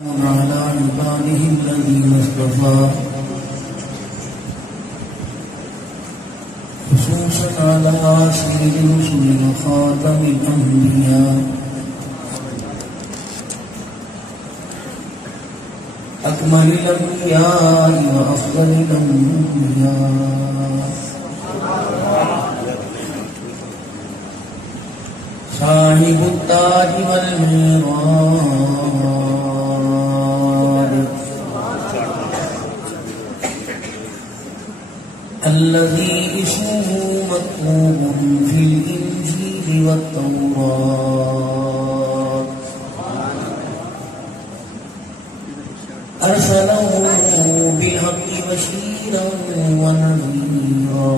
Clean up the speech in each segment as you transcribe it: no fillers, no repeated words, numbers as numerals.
على عباده الذين اصطفى خصوصا على سيد الرسل وخاتم الأنبياء أكمل الأنبياء وأفضل الأنبياء صاحب التاج والميراد الذي اسمه مكتوب في الإنجيل والتوراة أرسله بالحق بشيرا ونذيرا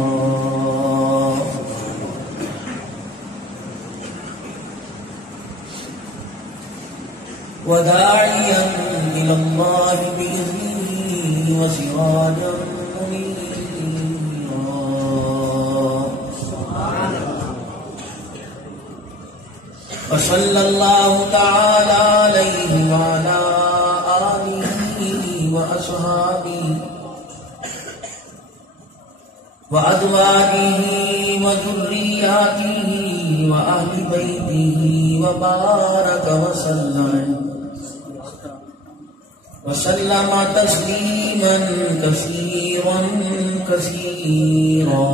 وداعيا إلى الله بإذنه وسراجا منيرا وصلى الله تعالى عليه وعلى آله وأصحابه وأزواجه وذرياته وأهل بيته وبارك وسلم تسليما كثيرا كثيرا.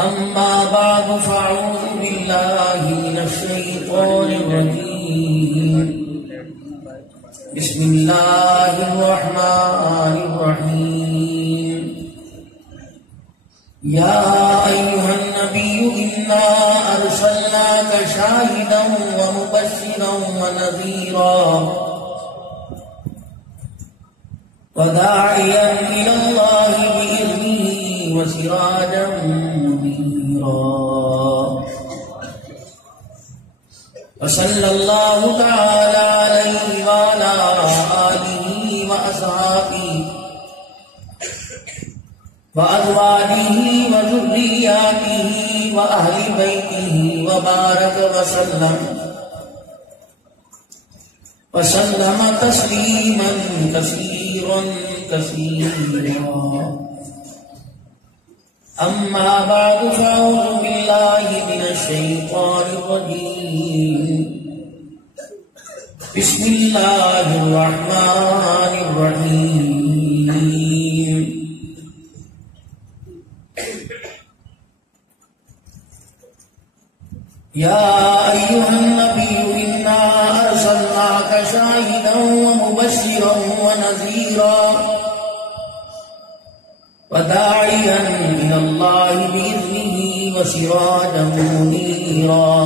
أما بعد فأعوذ بالله من الشيطان الرجيم. بسم الله الرحمن الرحيم. يا أيها النبي إنا أرسلناك شاهدا ومبشرا ونذيرا وداعيا إلى الله بإذنه وسراجا منيرا. وصلى الله تعالى عليه وعلى آله وأصحابه وأزواجه وذرياته وأهل بيته وبارك وسلم تسليما كثيرا كثيرا. أما بعد فأعوذ بالله من الشيطان الرجيم. بسم الله الرحمن الرحيم. يا أيها النبي إنا أرسلناك شاهدا ومبشرا ونذيرا وداعيا إلى الله بإذنه وسراجا منيرا.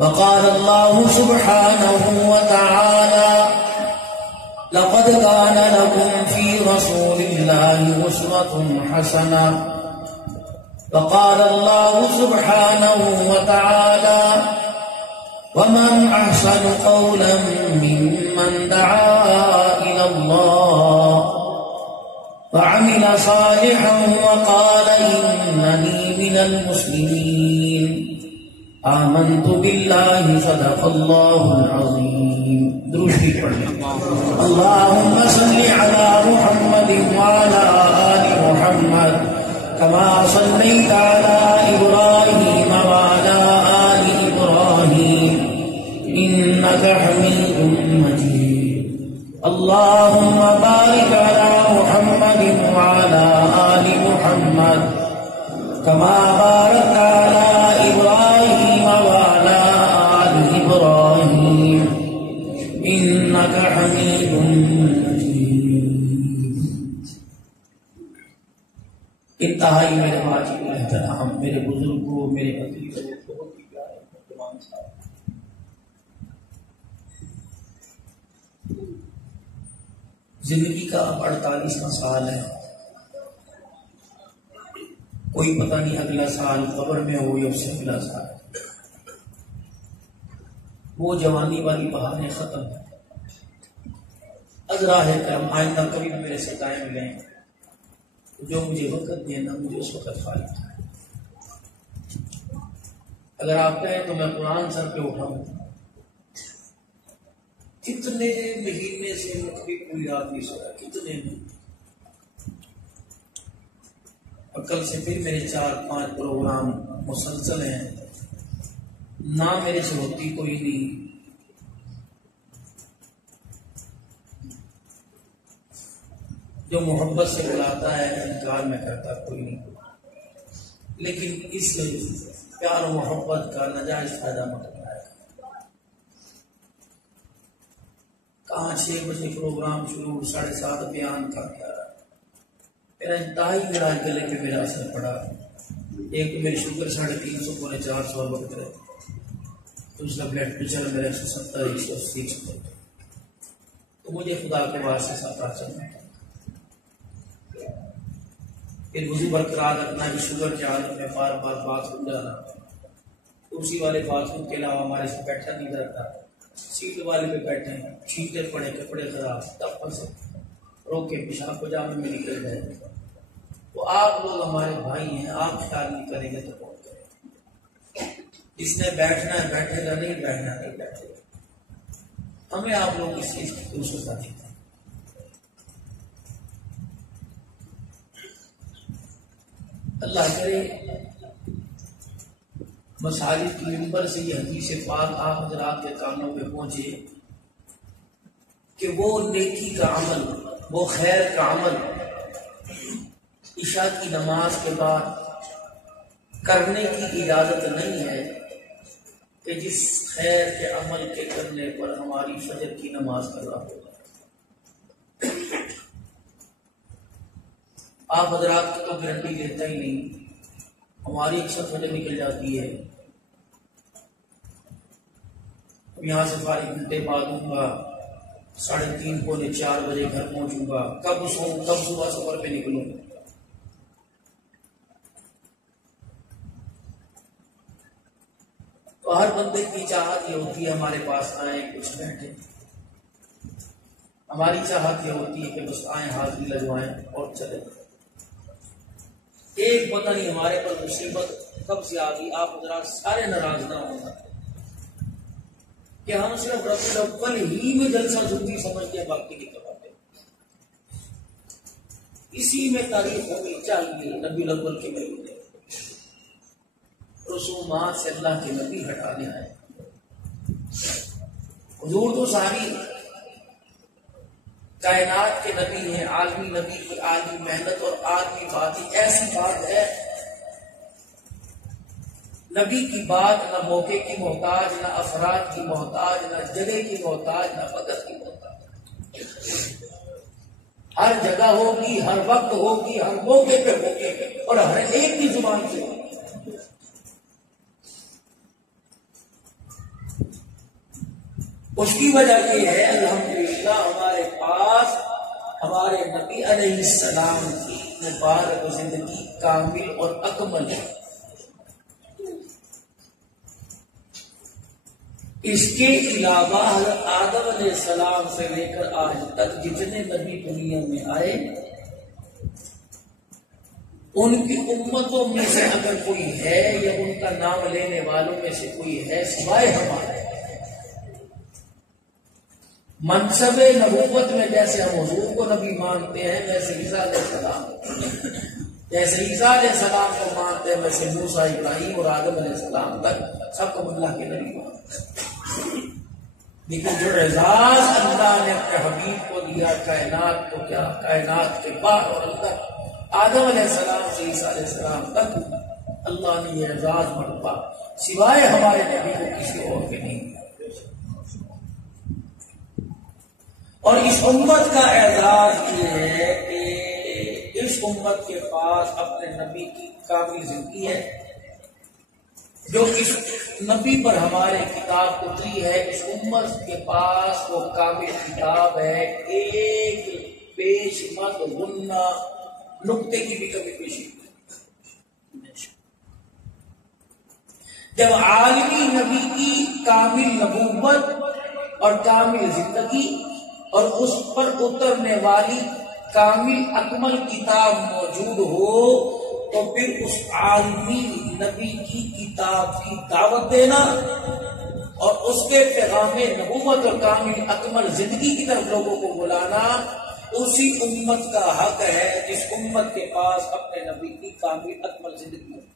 وقال الله سبحانه وتعالى: لقد كان لكم في رسول الله أسوة حسنة. وقال الله سبحانه وتعالى: ومن أحسن قولا ممن دعا إلى الله وعمل صالحا وقال إنني من المسلمين. آمنت بالله صدق الله العظيم. درود پڑھیں. اللهم صل على محمد وعلى آل محمد كما صليت على إبراهيم وعلى آل إبراهيم إنك حميد مجيد. اللهم بارك على محمد وعلى آل محمد كما باركت على إبراهيم وعلى آل إبراهيم إنك حميد مجيد. انتہائی میرے واجب احترام میرے بزرگوں، میرے عزیزوں، بہت ہی پیارے نوجوان صاحب، زندگی کا اب 48واں سال ہے. کوئی پتہ نہیں اگلا سال قبر میں ہو یا اس سے اگلا سال. وہ جوانی والی بہاریں ختم ہے. عذرا ہے کرم آئندہ کبھی بھی میرے سے ٹائم لیں. جو مجھے وقت دینا مجھے اس وقت فائدہ ہے. اگر آپ کہیں تو میں قرآن سر پہ اٹھاؤں. کتنے مہینے سے میں کبھی پوری رات نہیں سویا, کتنے مہینے. اور کل سے پھر میرے 4-5 پروگرام مسلسل ہیں, نہ میرے سے ہوتی کوئی نہیں. جو محبت سے بلاتا ہے انکار میں کرتا کوئی نہیں, لیکن اس پیار و محبت کا ناجائز فائدہ مت اٹھائے. کہاں 6 بجے پروگرام شروع, 7:30 بیان کر کے آ رہا. میرا انتہائی میرا گلے پہ میرا اثر پڑا. ایک تو میری شوگر 350 پونے 400 وقت ہے, دوسرا بلڈ پریشر میرا 170 180. تو مجھے خدا کے واسطے ساتھ چلنا ہے. پھر وضو برقرار رکھنا ہے, شوگر کے حالت میں بار بار باتھ روم جانا. اسی والے باتھ روم کے علاوہ ہمارے سے بیٹھا نہیں جاتا, سیٹ والے پہ بیٹھے ہیں, چھینٹے پڑے, کپڑے خراب, تب پر سے روک کے پیشاب پجامے میں نکل جائے. تو آپ لوگ ہمارے بھائی ہیں, آپ خیال نہیں کریں گے تو کون کریں گے. جس نے بیٹھنا ہے بیٹھے گا, نہیں بیٹھنا نہیں بیٹھے گا. ہمیں آپ لوگ اس چیز کی کوشش کریں. اللہ کرے مساجد کی منبر سے یہ حدیث پاک آپ حضرات کے کانوں پہ پہنچے کہ وہ نیکی کا عمل, وہ خیر کا عمل عشاء کی نماز کے بعد کرنے کی اجازت نہیں ہے کہ جس خیر کے عمل کے کرنے پر ہماری فجر کی نماز قضا ہو جائے. آپ حضرات کو تو گارنٹی دیتا ہی نہیں, ہماری اکثر فجر نکل جاتی ہے. اب یہاں سے 12 گھنٹے بعد ہوں گا, 3:30 پونے 4 بجے گھر پہنچوں گا. کب سوؤں, کب صبح سفر پہ نکلوں. تو ہر بندے کی چاہت یہ ہوتی ہے ہمارے پاس آئیں کچھ بیٹھے. ہماری چاہت یہ ہوتی ہے کہ بس آئیں, حاضری لگوائیں اور چلے. ایک پتہ نہیں ہمارے پر مصیبت کب سے آ گئی, آپ حضرات سارے ناراض نہ ہونا کہ ہم صرف ربیع الاول ہی میں جلسہ زندگی سمجھ کے باقی کی کرواتے ہیں. اسی میں تاریخ ہونی چاہیے. ربیع الاول کے مہینے رسومات سے اللہ کے نبی ہٹانے آئے. حضور تو ساری کائنات کے نبی ہیں, عالمی نبی کی عالمی محنت اور عالمی بات ہی ایسی بات ہے. نبی کی بات نہ موقع کی محتاج, نہ افراد کی محتاج, نہ جگہ کی محتاج, نہ وقت کی محتاج. ہر جگہ ہوگی, ہر وقت ہوگی, ہر موقع پہ ہوگی اور ہر ایک کی زبان سے ہوگی. اس کی وجہ یہ ہے الحمدللہ ہمارے پاس ہمارے نبی علیہ السلام کی مبارک زندگی کامل اور اکمل ہے. اس کے علاوہ حضرت آدم علیہ السلام سے لے کر آج تک جتنے نبی دنیا میں آئے ان کی امتوں میں سے اگر کوئی ہے یا ان کا نام لینے والوں میں سے کوئی ہے سوائے ہمارے, منصب نبوت میں جیسے ہم حضور کو نبی مانتے ہیں ویسے عیسیٰ علیہ السلام, جیسے عیسیٰ علیہ السلام کو مانتے ہیں ویسے موسیٰ, ابراہیم اور آدم علیہ السلام تک سب کو اللہ کے نبی مانتے ہیں. لیکن جو اعزاز اللہ نے اپنے حبیب کو دیا کائنات کو, کیا کائنات کے بعد اور اندر, آدم علیہ السلام سے عیسیٰ علیہ السلام تک اللہ نے یہ اعزاز مرتبہ سوائے ہمارے نبی کو کسی اور کے نہیں دیا. اور اس امت کا اعزاز یہ ہے کہ اس امت کے پاس اپنے نبی کی کامل زندگی ہے. جو اس نبی پر ہمارے کتاب اتری ہے, اس امت کے پاس وہ کامل کتاب ہے. ایک پیش مت غنہ نقطے کی بھی کمی پیشی. جب عالمی نبی کی کامل نبوت اور کامل زندگی اور اس پر اترنے والی کامل اکمل کتاب موجود ہو تو پھر اس عالمی نبی کی کتاب کی دعوت دینا اور اس کے پیغام نبوت اور کامل اکمل زندگی کی طرف لوگوں کو بلانا اسی امت کا حق ہے جس امت کے پاس اپنے نبی کی کامل اکمل زندگی ہے۔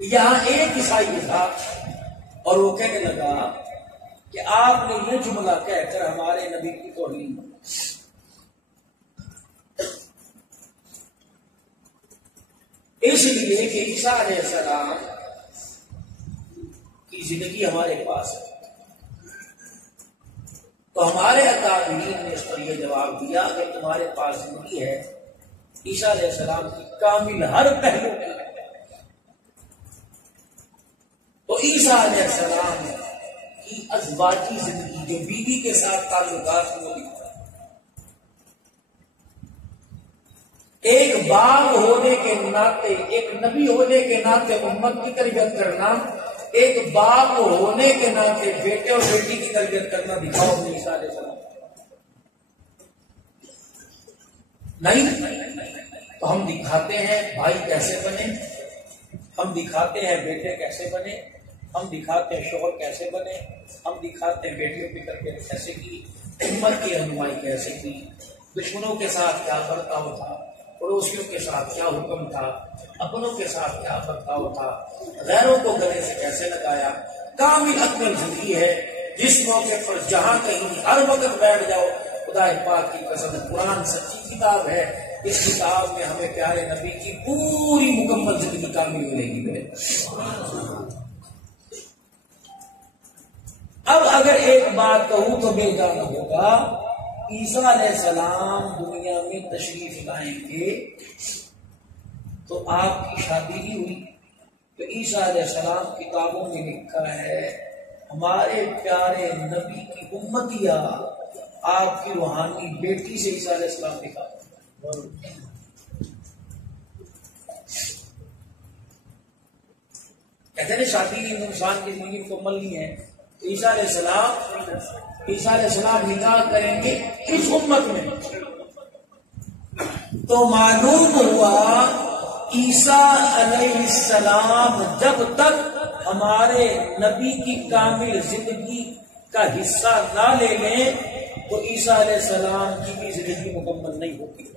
یہاں ایک عیسائی تھا اور وہ کہنے لگا کہ آپ نے یہ جملہ کہہ کر ہمارے نبی کی توہین اس لیے کہ عیسیٰ علیہ السلام کی زندگی ہمارے پاس ہے، تو ہمارے اکابرین نے اس پر یہ جواب دیا کہ تمہارے پاس زندگی ہے عیسیٰ علیہ السلام کی کامل ہر پہلو کی، تو عیسیٰ علیہ السلام کی ازواجی زندگی جو بیوی کے ساتھ تعلقات کو لکھتا ہے، ایک باپ ہونے کے ناطے، ایک نبی ہونے کے ناطے امت کی تربیت کرنا، ایک باپ ہونے کے ناطے بیٹے اور بیٹی کی تربیت کرنا دکھاؤ اپنے عیسیٰ علیہ السلام نہیں، تو ہم دکھاتے ہیں بھائی کیسے بنے، ہم دکھاتے ہیں بیٹے کیسے بنے، ہم دکھاتے ہیں شوہر کیسے بنے، ہم دکھاتے ہیں بیٹیوں کی تربیت کیسے کی، امت کی رہنمائی کیسے کی، دشمنوں کے ساتھ کیا برتاؤ تھا، پڑوسیوں کے ساتھ کیا حکم تھا، اپنوں کے ساتھ کیا برتاؤ تھا، غیروں کو گلے سے کیسے لگایا۔ کامل اکمل زندگی ہے جس موقع پر جہاں کہیں ہر وقت بیٹھ جاؤ، خدا پاک کی قسم قرآن سچی کتاب ہے، اس کتاب میں ہمیں پیارے نبی کی پوری مکمل زندگی کامل ملے گی۔ اب اگر ایک بات کہوں تو میرے جانا ہوگا، عیسیٰ علیہ السلام دنیا میں تشریف لائیں گے تو آپ کی شادی بھی ہوئی، تو عیسیٰ علیہ السلام کتابوں میں لکھا ہے ہمارے پیارے نبی کی امتیہ آپ کی روحانی بیٹی سے عیسیٰ علیہ السلام دکھا، کہتے ہیں شادی انسان کی زندگی مکمل نہیں ہے، عیسیٰ علیہ السلام نکاح کریں گے اس امت میں، تو معلوم ہوا عیسیٰ علیہ السلام جب تک ہمارے نبی کی کامل زندگی کا حصہ نہ لے لیں تو عیسیٰ علیہ السلام کی بھی زندگی مکمل نہیں ہوتی ہے۔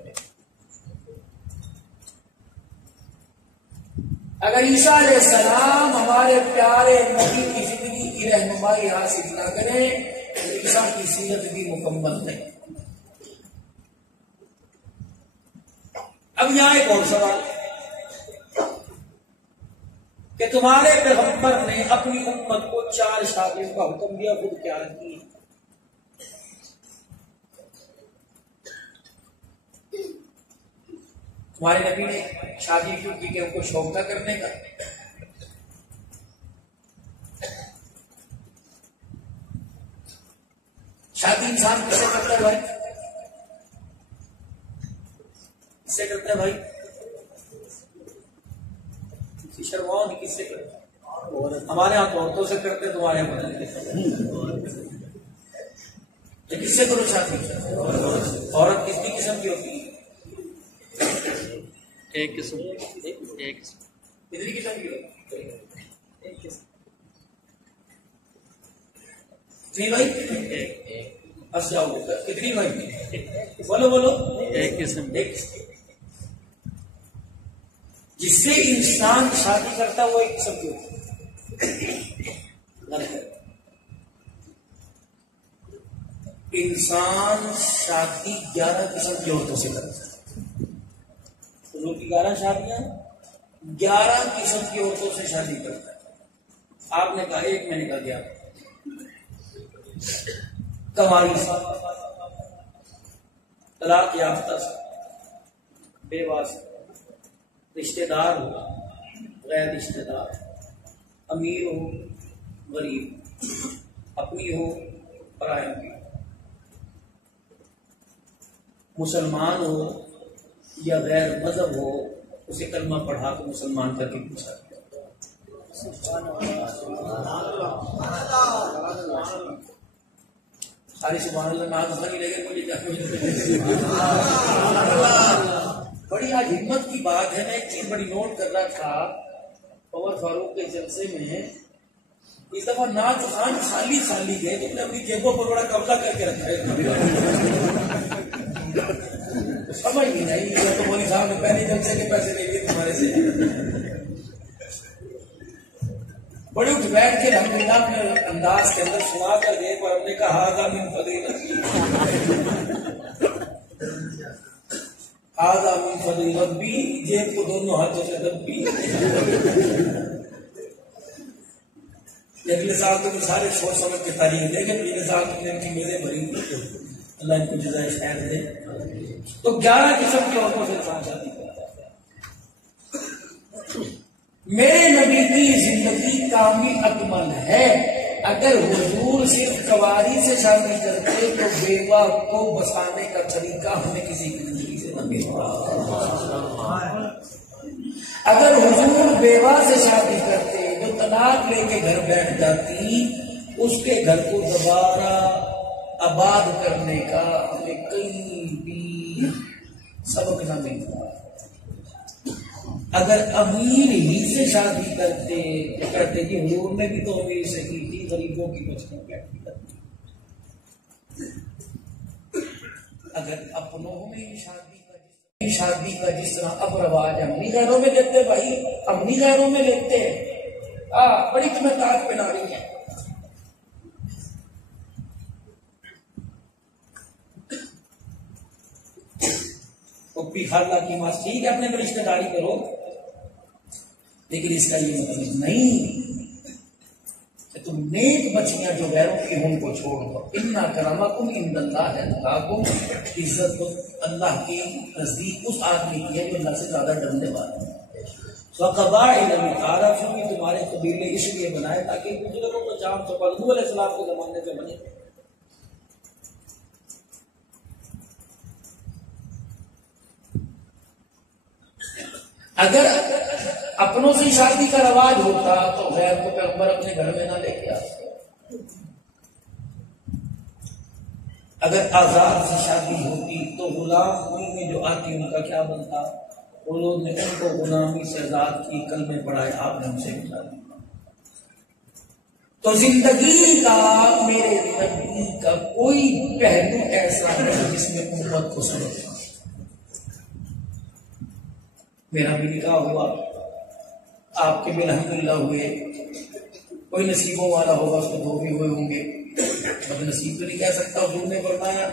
اگر عیسیٰ علیہ السلام ہمارے پیارے نبی کی زندگی کی رہنمائی حاصل نہ کریں تو عیسیٰ کی سیرت بھی مکمل نہیں۔ اب یہاں ایک اور سوال کہ تمہارے پیغمبر نے اپنی امت کو 4 شادیوں کا حکم دیا، خود کیا کی؟ تمہارے نبی نے شادی کیوں کی کہ ان کو شوق تھا کرنے کا؟ شادی انسان کس سے کرتا ہے بھائی؟ کس سے کرتا ہے بھائی؟ شرماؤ نہیں، کس سے کرتا ہے؟ ہمارے یہاں تو عورتوں سے کرتے، تمہارے یہاں تو کس سے کرو شادی؟ عورت کتنی قسم کی ہوتی ہے؟ ایک قسم کتنی قسم کی ہوتی ہے؟ ایک قسم نہیں بھائی، ہنس جاؤ گے کتنی بھائی؟ بولو ایک قسم۔ جس سے انسان شادی کرتا ہے وہ ایک قسم کی ہوتی ہے۔ انسان شادی 11 قسم کی عورتوں سے کرتا ہے، حضور کی 11 شادیاں 11 قسم کی عورتوں سے شادی کرتا ہے۔ آپ نے کہا ایک، میں نے کہا 11۔ کنواری سے، طلاق یافتہ سے، بیوہ سے، رشتہ دار ہو غیر رشتہ دار، امیر ہو غریب، اپنی ہو پرائے کی، مسلمان ہو یا غیر مذہب ہو، اسے کلمہ پڑھا تو مسلمان کر کے پوچھا۔ ساری سبحان اللہ نام نہیں لے گئے مجھے کیا بڑی آج ہمت کی بات ہے. میں ایک چیز بڑی نوٹ کر رہا تھا عمر فاروق کے جلسے میں. اس دفعہ ناز خان خالی گئے تو اپنی جیبوں پر بڑا قبضہ کر کے رکھا ہے. سمجھ نہیں آئی تو مولوی صاحب نے پہلے جلسے کے پیسے لے لیے تمہارے سے. بڑے اٹھ بیٹھ کے الحمدللہ اپنے انداز کے اندر سنا کر گئے پر ہم نے کہا آزا من فضیلت آزا من فضیلت بھی جیب کو دونوں ہاتھوں سے دبی. اگلے سال تو سارے سوچ سمجھ کے تاریخ دے گے. پچھلے سال تم نے ان کی میرے بھری اللہ ان کو جزائے خیر دے. تو 11 قسم کی عورتوں سے انسان شادی کرتا ہے. میرے نبی کی زندگی کامل اکمل ہے. اگر حضور صرف کواری سے شادی کرتے تو بیوہ کو بسانے کا طریقہ ہمیں کسی کی زندگی سے نہ ملتا. اگر حضور بیوہ سے شادی کرتے تو طلاق لے کے گھر بیٹھ جاتی. اس کے گھر کو دوبارہ آباد کرنے کا ہمیں کہیں بھی سبق نہ ملتا. اگر امیر ہی سے شادی کرتے تو کہتے کہ حضور نے بھی تو امیر سے کی تھی, غریبوں کی بچیاں بیٹھی کرتی. اگر اپنوں میں شادی کا جس طرح اب رواج اپنی غیروں میں لیتے, بھائی اپنی غیروں میں لیتے ہیں. بڑی تمہیں تاج پہنا رہی ہے. خالہ کی ماں ٹھیک ہے اپنے میں رشتہ داری کرو, لیکن اس کا یہ مطلب نہیں کہ تم نیک بچیاں جو غیروں کی ان کو چھوڑ دو. ان کرامکم عند اللہ اتقاکم, عزت تو اللہ کے نزدیک اس آدمی کی ہے جو اللہ سے زیادہ ڈرنے والا ہے. وقبائل لتعارفوا, تمہارے قبیلے اس لیے بنائے تاکہ بزرگوں کو جان سکو. نبی علیہ السلام کے زمانے سے بنے. اگر اپنوں سے شادی کا رواج ہوتا تو غیر کو پیغمبر اپنے گھر میں نہ لے کے آتے. اگر آزاد سے شادی ہوتی تو غلام ہوئی میں جو آتی ان کا کیا بنتا. انہوں نے ان کو غلامی سے آزاد کی, کلمے پڑھائے, آپ نے ہم سے ملا دیا. تو زندگی کا میرے نبی کا کوئی پہلو ایسا نہیں جس میں امت کو سمجھنا. میرا بھی نکاح ہوا, آپ کے بھی الحمدللہ ہوئے. کوئی نصیبوں والا ہوگا اس کو 2 بھی ہوئے ہوں گے. بد نصیب تو نہیں کہہ سکتا. حضور نے فرمایا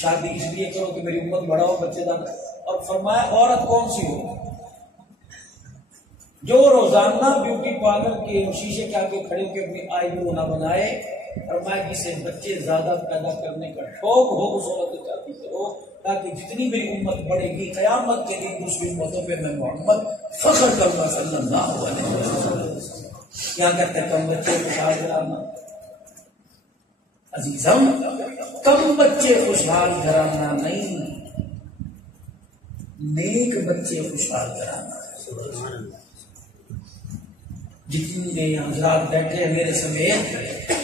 شادی اس لیے کرو کہ میری امت بڑا ہو, بچے دار. اور فرمایا عورت کون سی ہو جو روزانہ بیوٹی پارلر کے شیشے کے آگے کھڑے ہو کے اپنی آئی برو نہ بنائے. فرمایا جسے بچے زیادہ پیدا کرنے کا شوق ہو اس عورت کی شادی کرو, تاکہ جتنی میری امت بڑھے گی قیامت کے دن دوسری امتوں پہ میں محمد فخر کروں صلی اللہ علیہ وسلم. کیا کہتے ہیں کم بچے خوشحال گھرانا. عزیزم کم بچے خوشحال گھرانا نہیں, نیک بچے خوشحال گھرانا. جتنے حضرات بیٹھے ہیں میرے سمیت,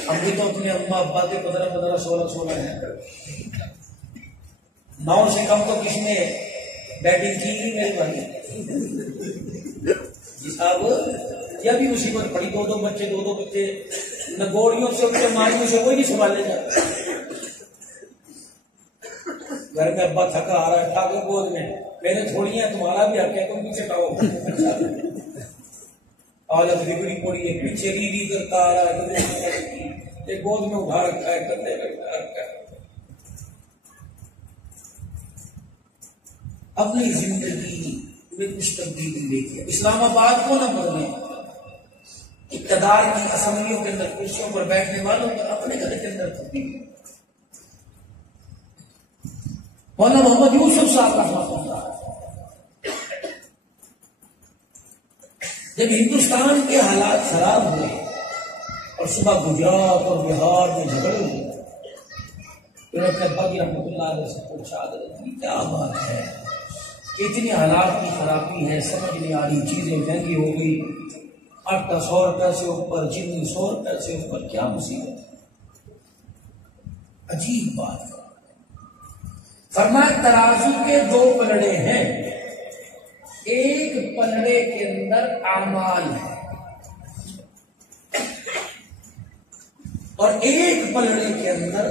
ہم بھی تو اپنے اما ابا کے 15 16 ہیں. 9 سے کم تو کس نے بیٹنگ کی نہیں میرے بھائی. جی صاحب یہ بھی مصیبت پڑی, 2 بچے 2 بچے, نگوڑیوں سے اپنے ماریوں سے کوئی نہیں سنبھالے جاتا. گھر میں ابا تھکا آ رہا ہے, اٹھا کے گود میں, میرے تھوڑی ہیں تمہارا بھی حق ہے, تم پیچھے ٹاؤ. عادت بگڑی پڑی ہے, پیچھے ری کرتا آ رہا ہے, گود میں اٹھا رکھا ہے, کندھے پہ اٹھا رکھا ہے. اپنی زندگی میں کچھ تبدیلی لے کے اسلام آباد کو نہ بدلیں. اقتدار کی اسمبلیوں کے اندر کرسیوں پر بیٹھنے والوں کو اپنے گھر کے اندر تبدیلی. مولانا محمد یوسف صاحب رحمۃ اللہ, جب ہندوستان کے حالات خراب ہوئے اور صبح گجرات اور بہار میں جھگڑے ہوئے, پھر اپنے ابا کی رحمۃ اللہ علیہ سے پوچھا کیا بات ہے, اتنی حالات کی خرابی ہے, سمجھ نہیں آ رہی, چیزیں مہنگی ہو گئی, آٹا 100 روپے سے اوپر, چینی 100 روپے سے اوپر, کیا مصیبت ہے. عجیب بات ہے. فرمایا ترازو کے دو پلڑے ہیں، ایک پلڑے کے اندر اعمال ہے اور ایک پلڑے کے اندر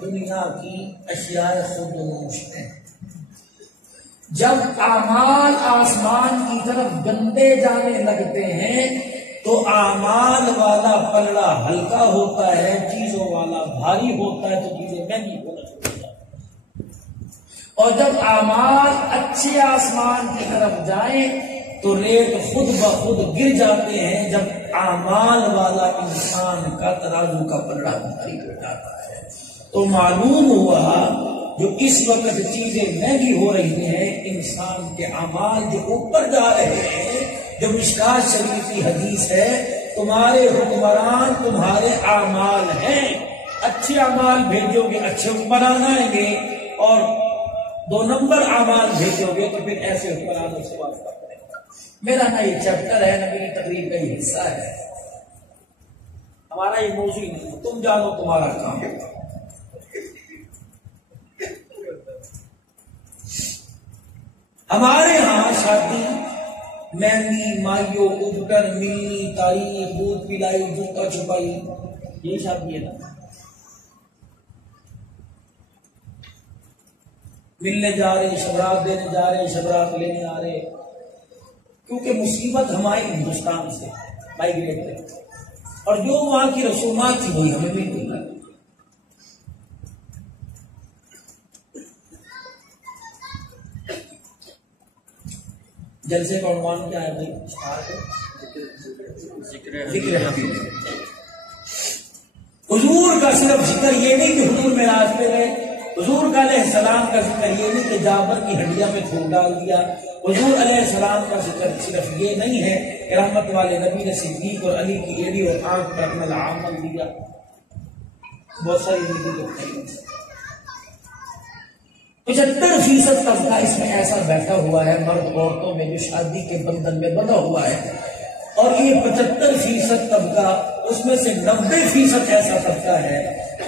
دنیا کی اشیاء خود نوش ہیں. جب اعمال آسمان کی طرف گندے جانے لگتے ہیں تو اعمال والا پلڑا ہلکا ہوتا ہے، چیزوں والا بھاری ہوتا ہے، تو چیزیں مہنگی ہونا شروع ہو جاتی ہیں. اور جب اعمال اچھے آسمان کی طرف جائیں تو ریٹ خود بخود گر جاتے ہیں. جب اعمال والا انسان کا ترازو کا پلڑا بھاری ہو جاتا ہے تو معلوم ہوا جو اس وقت چیزیں مہنگی ہو رہی ہیں انسان کے اعمال جو اوپر جا رہے ہیں. جو مشکات شریف کی حدیث ہے تمہارے حکمران تمہارے اعمال ہیں، اچھے اعمال بھیجو گے اچھے حکمران آئیں گے اور 2 نمبر اعمال بھیجو گے تو پھر ایسے حکمرانوں سے واسطہ کریں گے. میرا نا یہ چیپٹر ہے نا میری تقریر کا یہ حصہ ہے، ہمارا یہ موضوع نہیں ہے. تم جانو تمہارا کام ہوگا. ہمارے ہاں شادی مہندی مائیو اجگر ملنی تاریخ دودھ پلائی جوتا چھپائی یہی شادی ہے نا. ملنے جا رہے شبرات دینے جا رہے شبرات لینے آ رہے، کیونکہ مصیبت ہماری ہندوستان سے مائگریٹ ہے اور جو وہاں کی رسومات تھی وہی ہمیں بھی مل رہا ہے. جلسے کا عنوان کیا ہے بھائی؟ ذکر حبیب. حضور کا صرف ذکر یہ نہیں کہ حضور معراج پہ گئے، حضور کا علیہ السلام کا ذکر یہ نہیں کہ جابر کی ہڈیاں میں تھوک ڈال دیا، حضور علیہ السلام کا ذکر صرف یہ نہیں ہے کہ رحمت والے نبی نے صدیق اور علی کی ایڑی اور آنکھ پر اپنا عمل دیا. بہت ساری زندگی کو 75% طبقہ اس میں ایسا بیٹھا ہوا ہے مرد عورتوں میں جو شادی کے بندھن میں بندھا ہوا ہے، اور یہ 75% طبقہ اس میں سے 90% ایسا طبقہ ہے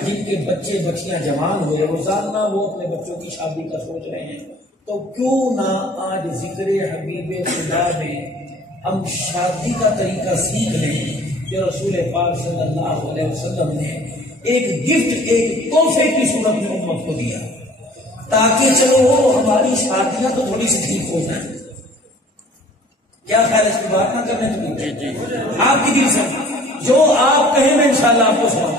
جن کے بچے بچیاں جوان ہوئے روزانہ وہ اپنے بچوں کی شادی کا سوچ رہے ہیں. تو کیوں نہ آج ذکر حبیب خدا میں ہم شادی کا طریقہ سیکھ لیں جو رسول پاک صلی اللہ علیہ وسلم نے ایک گفٹ ایک تحفے کی صورت میں امت کو دیا تاکہ چلو ہماری شادیاں تو تھوڑی سی ٹھیک ہو جائیں. کیا خیال اس کی بات نہ کرنے تو آپ کی دل سے جو آپ کہیں میں انشاءاللہ آپ کو سناؤں.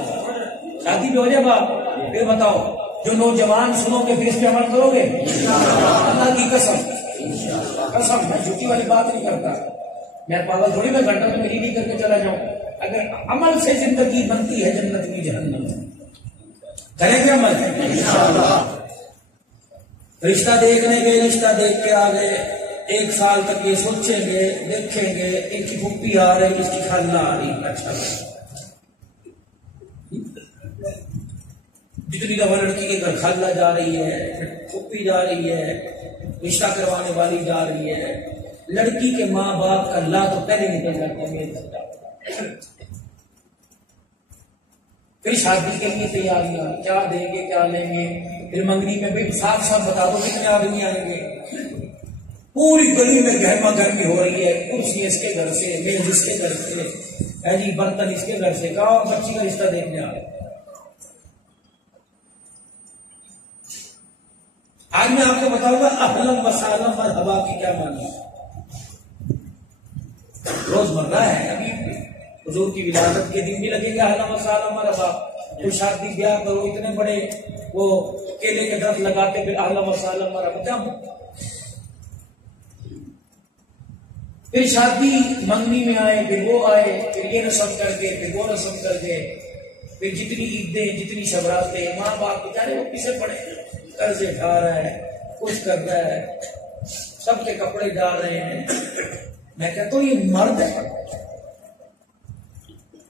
شادی بھی ہو جائے باپ پھر بتاؤ جو نوجوان سنو گے پھر اس پہ عمل کرو گے؟ اللہ کی قسم قسم میں جھوٹی والی بات نہیں کرتا. میں پاگل تھوڑی میں گھنٹہ میں میری نہیں کر کے چلا جاؤں. اگر عمل سے زندگی بنتی ہے جنت کی جہنم کریں گے عمل انشاءاللہ. رشتہ دیکھنے گئے رشتہ دیکھ کے آ گئے 1 سال تک یہ سوچیں گے دیکھیں گے ایک کی پھپھی آ رہی اس کی خالہ آ رہی. اچھا جتنی دفعہ لڑکی کے گھر خالہ جا رہی ہے پھپھی جا رہی ہے رشتہ کروانے والی جا رہی ہے، لڑکی کے ماں باپ کا لا تو پہلے نکل جاتے ہیں. پھر شادی کے لیے تیاریاں کیا دیں گے کیا لیں گے. پھر منگنی میں بھی صاف صاف بتا دو کتنے آدمی آئیں گے. پوری گلی میں گہما گرمی ہو رہی ہے، کرسی اس کے گھر سے میز اس کے گھر سے جی برتن اس کے گھر سے کہا بچی کا رشتہ دیکھنے آ رہے. آج میں آپ کو بتاؤں گا اہلم و سہلم مرحبا کی کیا معنی ہے. روزمرہ ہے ابھی حضور کی ولادت کے دن بھی لگے گا اہلم و سہلم مرحبا. کوئی شادی بیاہ کرو اتنے بڑے وہ کیلے کے درخت لگاتے پھر اہلم و سہلم مرحبا کیا. پھر شادی منگنی میں آئے پھر وہ آئے پھر یہ رسم کر کے پھر وہ رسم کر کے پھر جتنی عیدیں جتنی شبراتیں ماں باپ بیچارے وہ پیچھے پڑے قرضے کھا رہا ہے کچھ کر رہا ہے سب کے کپڑے ڈال رہے ہیں. میں کہتا ہوں یہ مرد ہے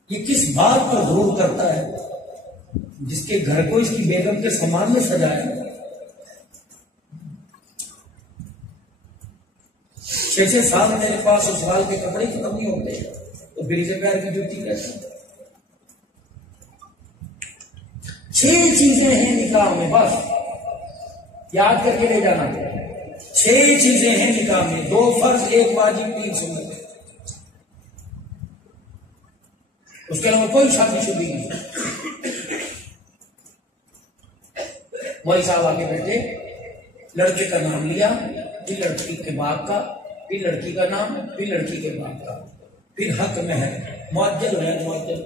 یہ کس بات کو غرور کرتا ہے جس کے گھر کو اس کی بیگم کے سامان میں سجایا. 6 سال میرے پاس سسرال کے کپڑے ختم نہیں ہوتے تو بریزے پیر کی جوتی کیسے. 6 چیزیں ہیں نکاح میں، بس یاد کر کے لے جانا. 6 چیزیں ہیں نکاح میں، 2 فرض 1 واجب 3 سنت. اس کے علاوہ کوئی شادی شدی نہیں. وہی صاحب آگے بیٹھے، لڑکے کا نام لیا، پھر لڑکی کے باپ کا، پھر لڑکی کا نام، پھر لڑکی کے باپ کا، پھر حق مہر معجل ہے. معجل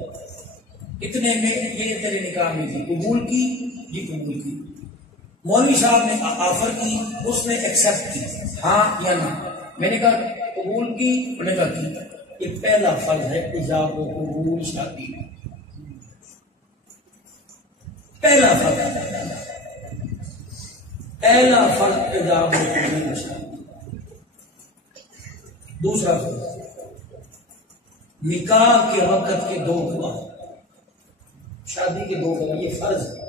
اتنے میں یہ تیرے نکاح میں تھی. قبول کی جی قبول کی. مولوی صاحب نے آفر کی، اس نے ایکسپٹ کی، ہاں یا نہ. میں نے کہا قبول کی، انہوں نے کہا کی. یہ پہلا فرض ہے ایجاب و قبول شادی. پہلا فرض ایجاب و قبول شادی. دوسرا فرض نکاح کے وقت کے 2 گواہ، شادی کے 2 گواہ. یہ فرض ہے.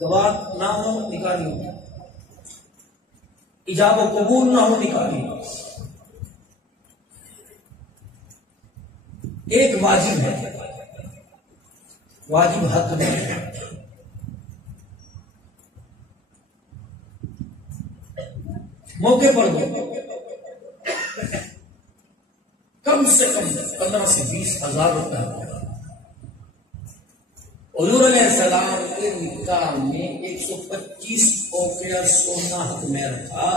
گواہ نہ ہو نکاح نہیں ہوتا. ایجاب و قبول نہ ہو نکاح نہیں ہوتا. ایک واجب ہے، واجب حق میں ہے. موقع پر دو، کم سے کم 15 سے 20 ہزار روپے ہوگا. حضور علیہ السلام کے نکاح میں 125 اوقیہ سونا حق مہر تھا،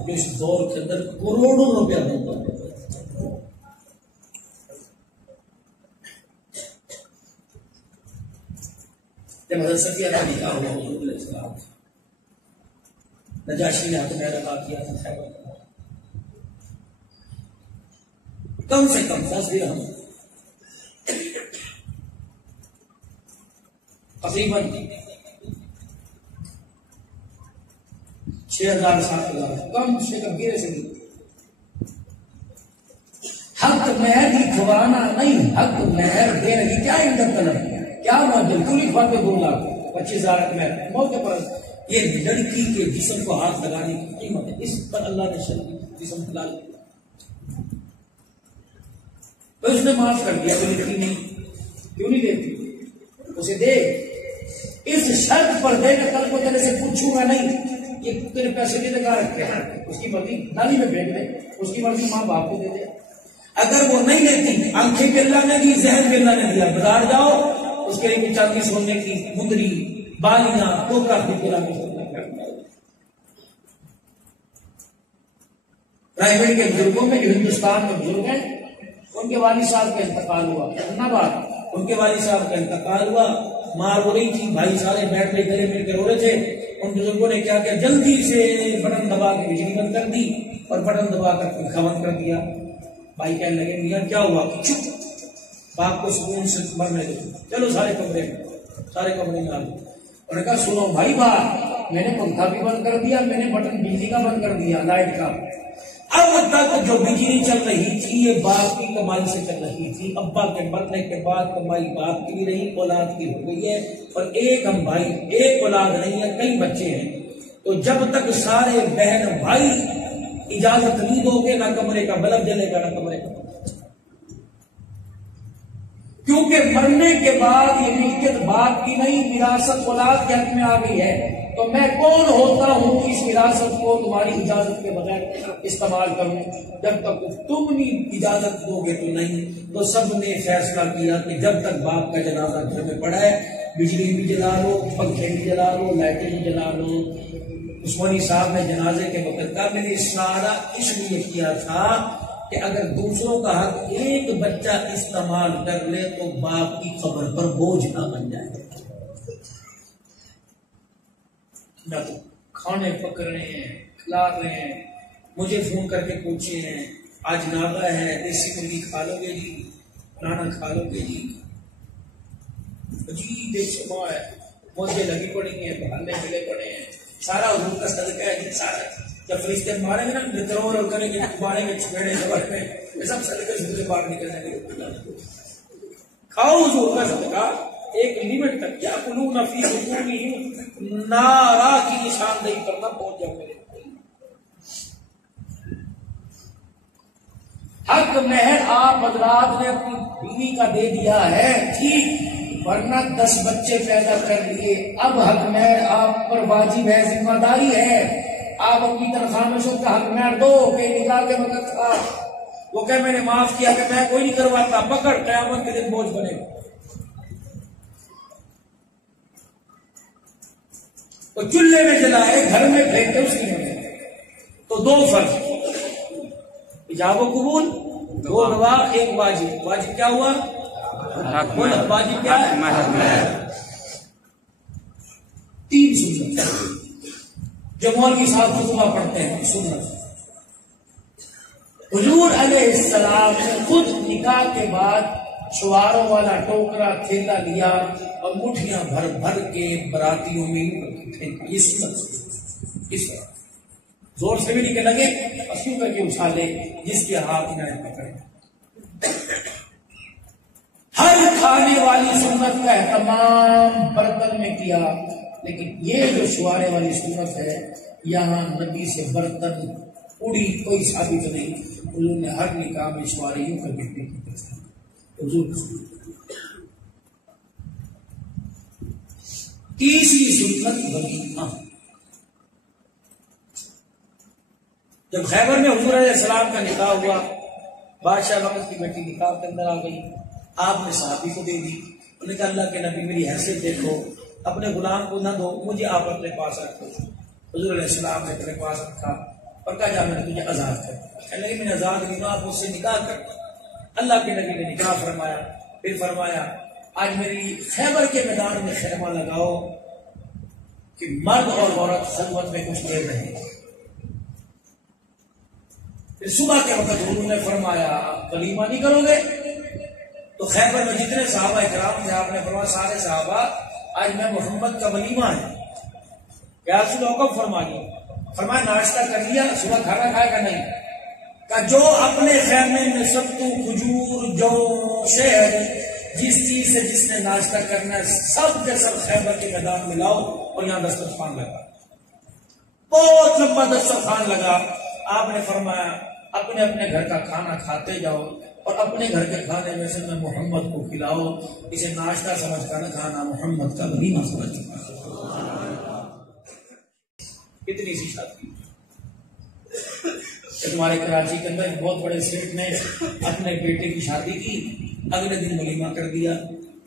جو اس دور کے اندر کروڑوں روپیہ ہوتا ہے. جب حضرت صفیہ کا نکاح ہوا حضور علیہ السلام، نجاشی نے حق مہر ادا کیا تھا خیبر کا. کم سے کم 10 درہم، تقریباً 6,000 7,000 کم سے کم گرے سے نہیں. حق مہر لکھوانا نہیں، حق مہر دے رہی. کیا اندر طلب کیا معجل کیوں لکھواتے 2 لاکھ 25,000 مہر. موقع پر یہ لڑکی کے جسم کو ہاتھ لگانے کی قیمت ہے، اس پر اللہ نے شرعی جسم حلال کیا. تو اس نے معاف کر دیا. تو لڑکی نہیں کیوں نہیں دیتی؟ اسے دے. اس شرط پر دے کہ کل کو تیرے سے پوچھوں گا نہیں یہ تیرے پیسے کی لگا رکھتے ہیں. اس کی مرضی نالی میں پھینک دے، اس کی مرضی ماں باپ کو دے دے. اگر وہ نہیں دیتی، آنکھیں بھی اللہ نے دی، ذہن بھی اللہ نے دیا، بازار جاؤ اس کے لیے چاندی سونے کی مندری بالیاں تو کافی پرانی پرائیویٹ کے بزرگوں میں جو ہندوستان کے بزرگ ہیں، ان کے والد صاحب کا انتقال ہوا. ان کے والد صاحب کا انتقال ہوا، ماں رو رہی تھی، بھائی سارے بیٹھ کے گلے مل کے رو رہے تھے. ان بزرگوں نے کیا کیا، جلدی سے بٹن دبا کے بجلی بند کر دی اور بٹن دبا کر خبر کر دیا. بھائی کہنے لگے میاں کیا ہوا؟ چپ، باپ کو سکون سے مرنے دو، چلو سارے کمرے میں آ گئے. انہوں نے کہا سنو بھائی بات، میں نے پنکھا بھی بند کر دیا، میں نے بٹن بجلی کا بند کر دیا، لائٹ کا. اب تک جو بجلی چل رہی تھی یہ باپ کی کمائی سے چل رہی تھی. ابا کے مرنے کے بعد کمائی باپ کی بھی رہی، اولاد کی ہو گئی ہے. اور ایک ہم بھائی، ایک اولاد نہیں ہے، کئی بچے ہیں. تو جب تک سارے بہن بھائی اجازت نہیں دو گے، نہ کمرے کا بلب جلے گا نہ کمرے کا. کیونکہ مرنے کے بعد یہ ملکیت باپ کی نہیں، وراثت اولاد کے حق میں آ گئی ہے. تو میں کون ہوتا ہوں اس وراثت کو تمہاری اجازت کے بغیر استعمال کروں؟ جب تک تم نہیں اجازت دو گے تو نہیں. تو سب نے فیصلہ کیا کہ جب تک باپ کا جنازہ گھر میں پڑا ہے، بجلی بھی جلا لو، پنکھے بھی جلا لو، لائٹیں بھی جلا لو. عثمانی صاحب نے جنازے کے وقت کا میں نے سارا اس لیے کیا تھا کہ اگر دوسروں کا حق ایک بچہ استعمال کر لے تو باپ کی قبر پر بوجھ نہ بن جائے. نہ تو کھانے پک رہے ہیں، کھلا رہے ہیں، مجھے فون کر کے پوچھے ہیں آج ناغا ہے، دیسی مرغی کھا لو گے جی، نانا کھا لو گے جی. عجیب بے شبہ ہے، موجے لگی پڑی ہیں، بہانے ملے پڑے ہیں. سارا حضور کا صدقہ ہے. سارا جب فرشتے ماریں گے نا مترور اور کریں گے، ماریں گے چھپیڑے خبر میں، یہ سب صدقے سے باہر نکلنے گے. کھاؤ حضور کا صدقہ ایک لمٹ تک. یا کلون فی بطونہم نارا کی نشاندہی کرنا پہنچ جاؤ میرے. حق مہر آپ حضرات نے اپنی بیوی کا دے دیا ہے ٹھیک، ورنہ 10 بچے پیدا کر لیے، اب حق مہر آپ پر واجب ہے، ذمہ داری ہے، آپ اپنی تنخواہ میں سے حق مہر دو کہ نکاح کے وقت تھا، وہ کہ میں نے معاف کیا کہ میں کوئی نہیں کرواتا، پکڑ قیامت کے دن بوجھ بنے گا۔ تو چولہے میں جلائے، گھر میں پھینکے اس کی میں تو 2 فرض، ایجاب و قبول، 2 گواہ، 1 واجب۔ واجب کیا ہوا؟ واجب کیا ہے؟ 3 سنت جو مولوی صاحب خطبہ پڑھتے ہیں، سنت۔ حضور علیہ السلام نے خود نکاح کے بعد چواروں والا ٹوکرا تھیلا لیا اور مٹھیاں بھر بھر کے براتیوں میں یہ سنت، اس طرح زور سے بھی نہیں کہ لگے، اصول کر کے اچھالے جس کے ہاتھ انہیں پکڑے۔ ہر کھانے والی سنت کا اہتمام برتن میں کیا، لیکن یہ جو شوارے والی سنت ہے، یہاں نبی سے برتن اڑی کوئی ثابت نہیں۔ حضور نے ہر نکاح میں شوارے یوں کر کے حضور۔ تیسری سنت ولیمہ۔ جب خیبر میں حضور علیہ السلام کا نکاح ہوا، بادشاہ وقت کی بیٹی نکاح کے اندر آ گئی، آپ نے صحابی کو دے دی، انہوں نے کہا اللہ کے نبی میری حیثیت دیکھو، اپنے غلام کو نہ دو، مجھے آپ اپنے پاس رکھو۔ حضور علیہ السلام نے اپنے پاس رکھا اور کہا جا میں نے تجھے آزاد کر دیا۔ کہنے لگے میں نے آزاد نہیں ہوں، آپ مجھ سے نکاح کر۔ اللہ کے نبی نے نکاح فرمایا، پھر فرمایا آج میری خیبر کے میدان میں خیمہ لگاؤ کہ مرد اور عورت خلوت میں کچھ دیر رہے۔ پھر صبح کے وقت حضور نے فرمایا ولیمہ نہیں کرو گے؟ تو خیبر میں جتنے صحابہ کرام تھے آپ نے فرمایا سارے صحابہ آج میں محمد کا ولیمہ ہے۔ کیا رسول حکم فرمایا؟ فرمایا ناشتہ کر لیا، صبح کھانا کھائے گا نہیں؟ کہ جو اپنے خیمے میں ستو، کھجور، جو، شہد، جس چیز سے جس نے ناشتہ کرنا ہے سب کے سب خیبر کے میدان میں لاؤ اور یہاں دسترخوان لگا۔ بہت لمبا دسترخوان لگا۔ آپ نے فرمایا اپنے اپنے گھر کا کھانا کھاتے جاؤ اور اپنے گھر کے کھانے میں سے میں محمد کو کھلاؤ، اسے ناشتہ سمجھ کر نہ کھانا، محمد کا ولیمہ سمجھ کر۔ کتنی سی شادی تمہارے کراچی کے اندر ایک بہت بڑے سیٹ نے اپنے بیٹے کی شادی کی، اگلے دن ولیمہ کر دیا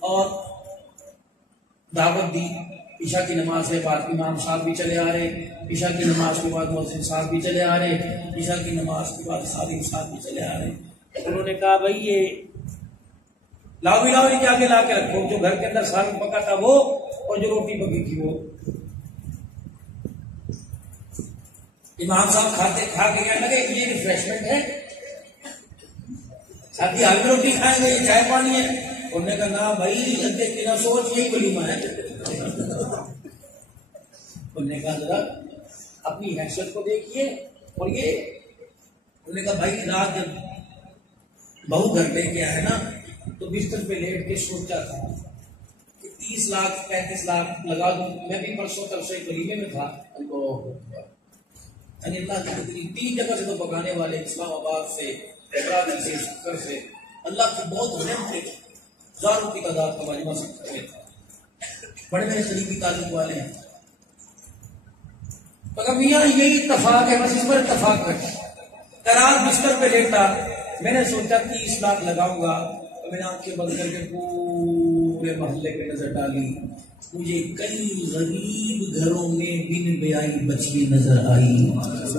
اور دعوت دی۔ عشاء کی نماز کے بعد امام صاحب بھی چلے آ رہے، عشاء کی نماز کے بعد مؤذن صاحب بھی چلے آ رہے، عشاء کی نماز کے بعد خادم صاحب بھی چلے آ رہے۔ انہوں نے کہا بھائی یہ لاؤ کے آگے لا کے رکھو، جو گھر کے اندر سالن پکا تھا وہ اور جو روٹی پکی تھی وہ۔ امام صاحب کھا کے کہنے لگے یہ ریفریشمنٹ ہے، ساتھی آگے روٹی کھائیں گے، یہ چائے پانی ہے؟ انہوں نے کہا نا بھائی بنا سوچ یہی ولیمہ ہے۔ انہوں نے کہا ذرا اپنی حیثیت کو دیکھیے، اور یہ انہوں نے کہا بھائی رات جب بہو گھر لے کے آئے نا تو بستر پہ لیٹ کے سوچا تھا کہ 30 لاکھ 35 لاکھ لگا دوں، میں بھی پرسوں طرف سے ولیمے میں تھا، اللہ کی 3 جگہ سے تو پکانے والے، اسلام آباد سے، کراچی سے، سکر سے، اللہ کی بہت رحمت تھے، ہزاروں کی تعداد کا مجمع سے کر گئے تھے، بڑے بڑے قریبی تعلق والے ہیں۔ مگر میاں یہی اتفاق ہے، بس اس پر اتفاق کرتا رات بستر پہ لیٹا، میں نے سوچا 30 لاکھ لگاؤں گا، تو میں نے آنکھیں بند کر کے پورے محلے پہ نظر ڈالی، مجھے کئی غریب گھروں میں بن بیائی بچی نظر آئی۔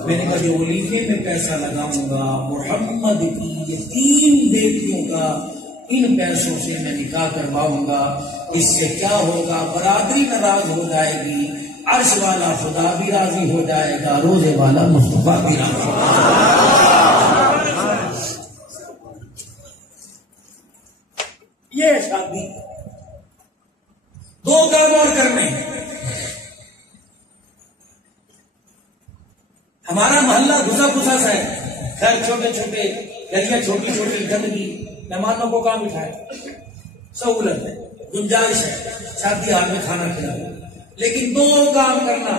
میں نے کہا جو ولیمے میں پیسہ لگاؤں گا محمد کی یہ 3 بیٹیوں کا ان پیسوں سے میں نکاح کرواؤں گا، اس سے کیا ہوگا؟ برادری ناراض ہو جائے گی، عرش والا خدا بھی راضی ہو جائے گا، روزے والا مصطفیٰ بھی راضی ہو جائے گا۔ یہ شادی 2 کام اور کرنے ہیں۔ ہمارا محلہ گھسا گھسا سا ہے، گھر چھوٹے چھوٹے، گلیاں چھوٹی چھوٹی، گندگی، مہمانوں کو کام اٹھائے، سہولت ہے، گنجائش ہے، شادی حال میں کھانا کھلانا، لیکن 2 کام کرنا،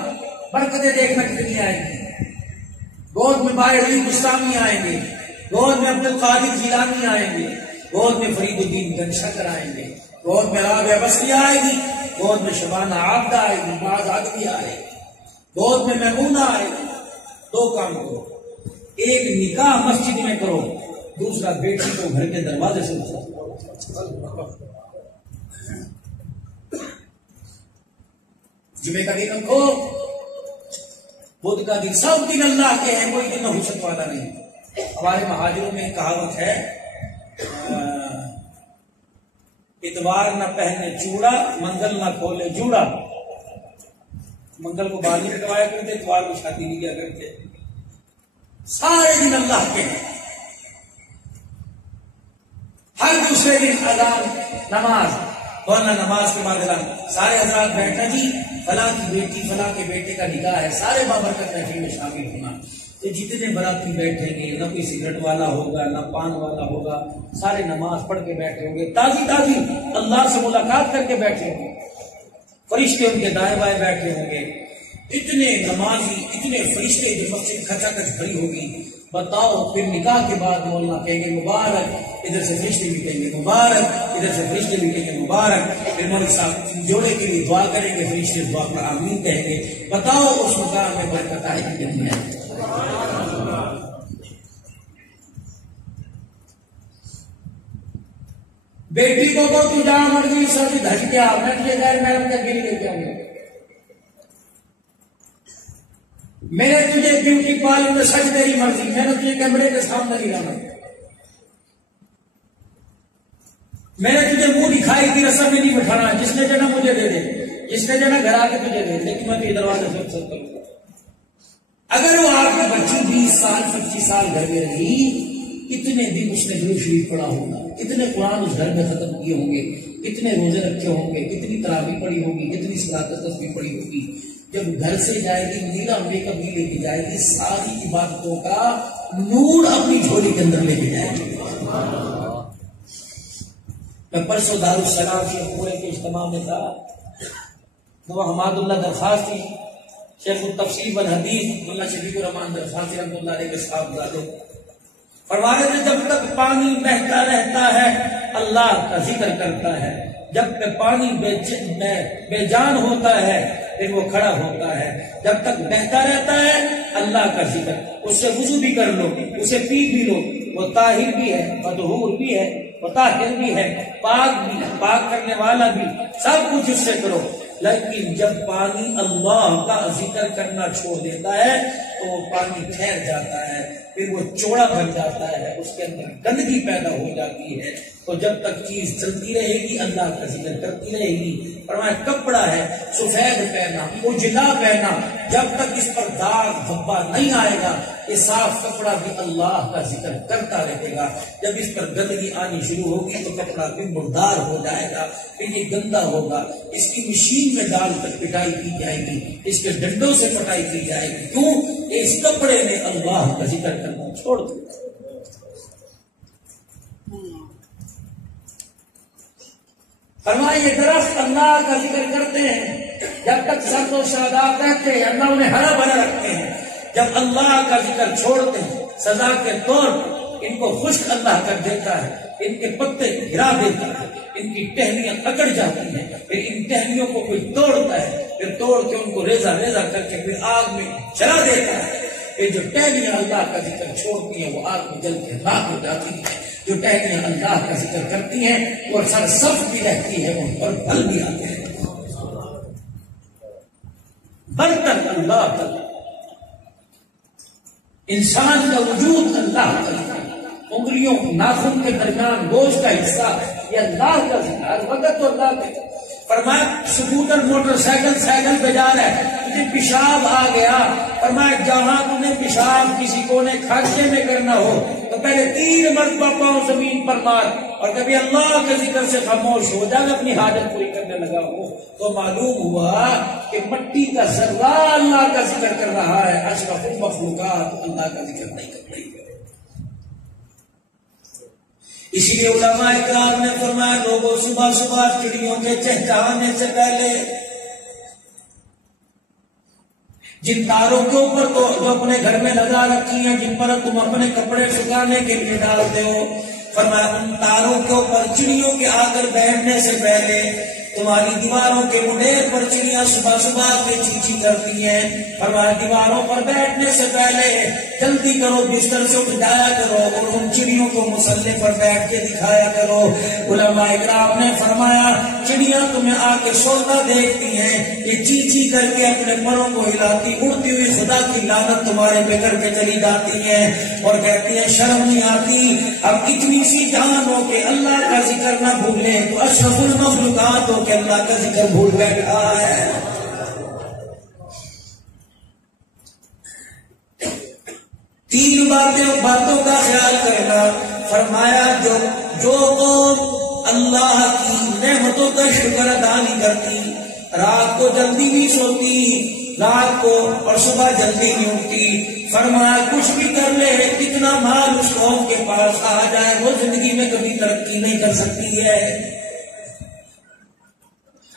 برکتیں دیکھنا کتنی آئیں گی۔ گود میں بائی علی مستامی آئیں گے، گود میں عبد القادر جیلانی آئیں گے، گود میں فرید الدین گنج شکر آئیں گے، گود میں رابعہ بصری آئے گی، گود میں شبانہ عابدہ آئے گی، بعض آدمی آئے گی، گود میں میمونہ آئے گی۔ دو کام کرو، ایک نکاح مسجد میں کرو، دوسرا بیٹی کو گھر کے دروازے سے جمعے کا دن رکھو، بدھ کا دن، سب دن اللہ کے ہیں، کوئی دن نحوست والا نہیں۔ ہمارے مہاجروں میں ایک کہاوت ہے، اتوار نہ پہنے چوڑا، منگل نہ کھولے جوڑا۔ منگل کو بال نہیں کٹوایا کرتے، اتوار کو شادی نہیں کیا کرتے۔ سارے دن اللہ کے ہیں، ہر دوسرے دن اذان، نماز، ورنہ نماز کے بعد اعلان، سارے حضرات بیٹھنا جی فلاں کی بیٹی فلاں کے بیٹے کا نکاح ہے، سارے بابرکت محفل میں شامل ہونا۔ تو جتنے براتی بیٹھیں گے، نہ کوئی سگریٹ والا ہوگا نہ پان والا ہوگا، سارے نماز پڑھ کے بیٹھے ہوں گے، تازی تازی اللہ سے ملاقات کر کے بیٹھے ہوں گے، فرشتے ان کے دائیں بائیں بیٹھے ہوں گے، اتنے نمازی، اتنے فرشتے، جو مسجد کھچا کچ بھری ہوگی۔ بتاؤ پھر نکاح کے بعد مولانا کہیں گے مبارک، ادھر سے فرشتے بھی کہیں گے مبارک، ادھر سے فرشتے بھی کہیں گے مبارک، پھر مولوی صاحب جوڑے کے لیے دعا کریں گے، فرشتے دعا پر آمین کہیں گے۔ بتاؤ اس نکاح میں برکت آئے گی کہ نہیں آئے گی؟ بیٹی کو تو جہاں مرضی سب دھج کے آ، میں تجھے غیر محرم کے گلی لے کے آؤں گا، میں نے تجھے بیوٹی پارلر میں سچ تیری مرضی، میں نے تجھے کیمرے کے سامنے نہیں لانا، میں نے تجھے منہ دکھائی کی رسم میں نہیں بٹھانا، جس نے جنا مجھے دے دے، جس نے جنا گھر آ کے تجھے دے، لیکن میں تجھے دروازے سے اکثر کروں گا۔ اگر وہ آپ کی بچی 20 سال 25 سال گھر میں رہی، کتنے دن اس نے درود شریف پڑھا ہوگا، کتنے قرآن اس گھر میں ختم کیے ہوں گے، کتنے روزے رکھے ہوں گے، کتنی تراویح پڑھی ہوگی، کتنی صلاۃ تسبیح پڑھی ہوگی۔ جب گھر سے جائے گی نیلا میک اپ بھی لے کے جائے گی، ساری عبادتوں کا نور اپنی جھولی کے اندر لے کے جائے گی۔ میں پرسوں دارالسلام شیخ پورے کے اجتماع میں تھا، تو حماد اللہ درخواست تھی، شیخ التفسیر والحدیث اللہ شفیق الرحمان درخواست رحمۃ اللہ علیہ کے صاحب فرمانے سے جب تک پانی بہتا رہتا ہے اللہ کا ذکر کرتا ہے، جب تک پانی بے جان ہوتا ہے پھر وہ کھڑا ہوتا ہے، جب تک بہتا رہتا ہے اللہ کا ذکر، اس سے وضو بھی کر لو، اسے پی بھی لو، وہ طاہر بھی ہے، مطہور بھی ہے، مطہر بھی ہے، پاک بھی ہے، پاک کرنے والا بھی، سب کچھ اس سے کرو۔ لیکن جب پانی اللہ کا ذکر کرنا چھوڑ دیتا ہے تو وہ پانی ٹھہر جاتا ہے، پھر وہ چوڑا بن جاتا ہے، اس کے اندر گندگی پیدا ہو جاتی ہے۔ تو جب تک چیز چلتی رہے گی اللہ کا ذکر کرتی رہے گی۔ فرمایا کپڑا ہے سفید پہنا، اجلا پہنا، جب تک اس پر داغ دھبا نہیں آئے گا یہ صاف کپڑا بھی اللہ کا ذکر کرتا رہے گا۔ جب اس پر گندگی آنی شروع ہوگی تو کپڑا بھی مردار ہو جائے گا، پھر یہ گندا ہوگا، اس کی مشین میں ڈال کر پٹائی کی جائے گی، اس کے ڈنڈوں سے پٹائی کی جائے گی۔ کیوں؟ اس کپڑے نے اللہ کا ذکر کرنا چھوڑ دیا۔ فرمایا یہ درخت اللہ کا ذکر کرتے ہیں، جب تک سبز و شاداب رہتے ہیں اللہ انہیں ہرا بھرا رکھتے ہیں، جب اللہ کا ذکر چھوڑتے ہیں سزا کے طور پر ان کو خشک اللہ کر دیتا ہے، ان کے پتے گرا دیتا ہے، ان کی ٹہنیاں اکڑ جاتی ہیں، پھر ان ٹہنیوں کو کوئی توڑتا ہے، پھر توڑ کے ان کو ریزہ ریزہ کر کے پھر آگ میں جلا دیتا ہے۔ یہ جو ٹہنیاں اللہ کا ذکر چھوڑتی ہیں وہ آگ میں جل کے راکھ ہو جاتی ہیں، جو ٹہنیاں اللہ کا ذکر کرتی ہیں وہ سرسبز بھی رہتی ہے، ان پر پھل بھی آتے ہیں۔ برتن اللہ کا، انسان کا وجود اللہ کا، انگلیوں ناخن کے درمیان گوشت کا حصہ یہ اللہ کا ذکر، وقت تو اللہ کا۔ فرمایا سکوٹر موٹر سائیکل پہ جا رہا ہے، تجھے پیشاب آ گیا، فرمایا جہاں تمہیں پیشاب کسی کونے خاکے میں کرنا ہو تو پہلے 3 مرتبہ پاؤں زمین پر مار، اور کبھی اللہ کے ذکر سے خاموش ہو جا، اپنی حاجت پوری کرنے لگا ہو تو معلوم ہوا کہ مٹی کا ذرہ اللہ کا ذکر کر رہا ہے، اشرف المخلوقات اللہ کا ذکر نہیں کر رہی ہے۔ اسی لیے علماء اکرام نے فرمایا لوگوں صبح صبح چڑیوں کے چہچہانے سے پہلے جن تاروں کے اوپر تو جو اپنے گھر میں لگا رکھی ہیں، جن پر تم اپنے کپڑے سکھانے کے لیے ڈالتے ہو، فرمایا ان تاروں کے اوپر چڑیوں کے آ کر بیٹھنے سے پہلے تمہاری دیواروں کے منڈیر پر چڑیاں صبح صبح کے چیچی کرتی ہیں. فرمایا دیواروں پر بیٹھنے سے پہلے جلدی کرو, بستر سے اٹھ جایا کرو اور ان چڑیوں کو مسلح پر بیٹھ کے دکھایا کرو. علماء اکرام نے فرمایا چڑیاں تمہیں آ کے سوتا دیکھتی ہیں, یہ چیچی کر کے اپنے پروں کو ہلاتی, اڑتی ہوئی خدا کی لعنت تمہارے پہ کر کے چلی جاتی ہیں اور کہتی ہیں شرم نہیں آتی, اب اتنی سی جان ہو کہ اللہ کا ذکر نہ بھولیں تو اشرف المخلوقات ہو کہ اللہ کا ذکر بھول بیٹھا ہے. تین باتوں کا خیال کرنا. فرمایا جو قوم اللہ کی نعمتوں کا شکر ادا نہیں کرتی, رات کو جلدی نہیں سوتی, رات کو اور صبح جلدی نہیں اٹھتی, فرمایا کچھ بھی کر لے, کتنا مال اس قوم کے پاس آ جائے, وہ زندگی میں کبھی ترقی نہیں کر سکتی ہے.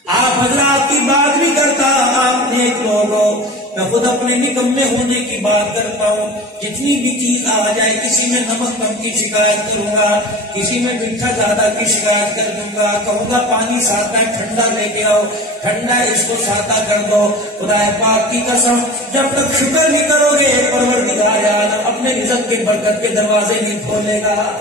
آپ حضرات کی بات نہیں کرتا, آپ نیک لوگ ہو, میں خود اپنے نکمے ہونے کی بات کرتا ہوں. جتنی بھی چیز آ جائے, کسی میں نمک کم کی شکایت کروں گا, کسی میں میٹھا زیادہ کی شکایت کر دوں گا, کہوں گا پانی سادہ ٹھنڈا لے کے آؤ, ٹھنڈا اس کو سادہ کر دو. خدا پاک کی قسم جب تک شکر نہیں کرو گے پروردگار عالم اپنے رزق کے برکت کے دروازے نہیں کھولے گا.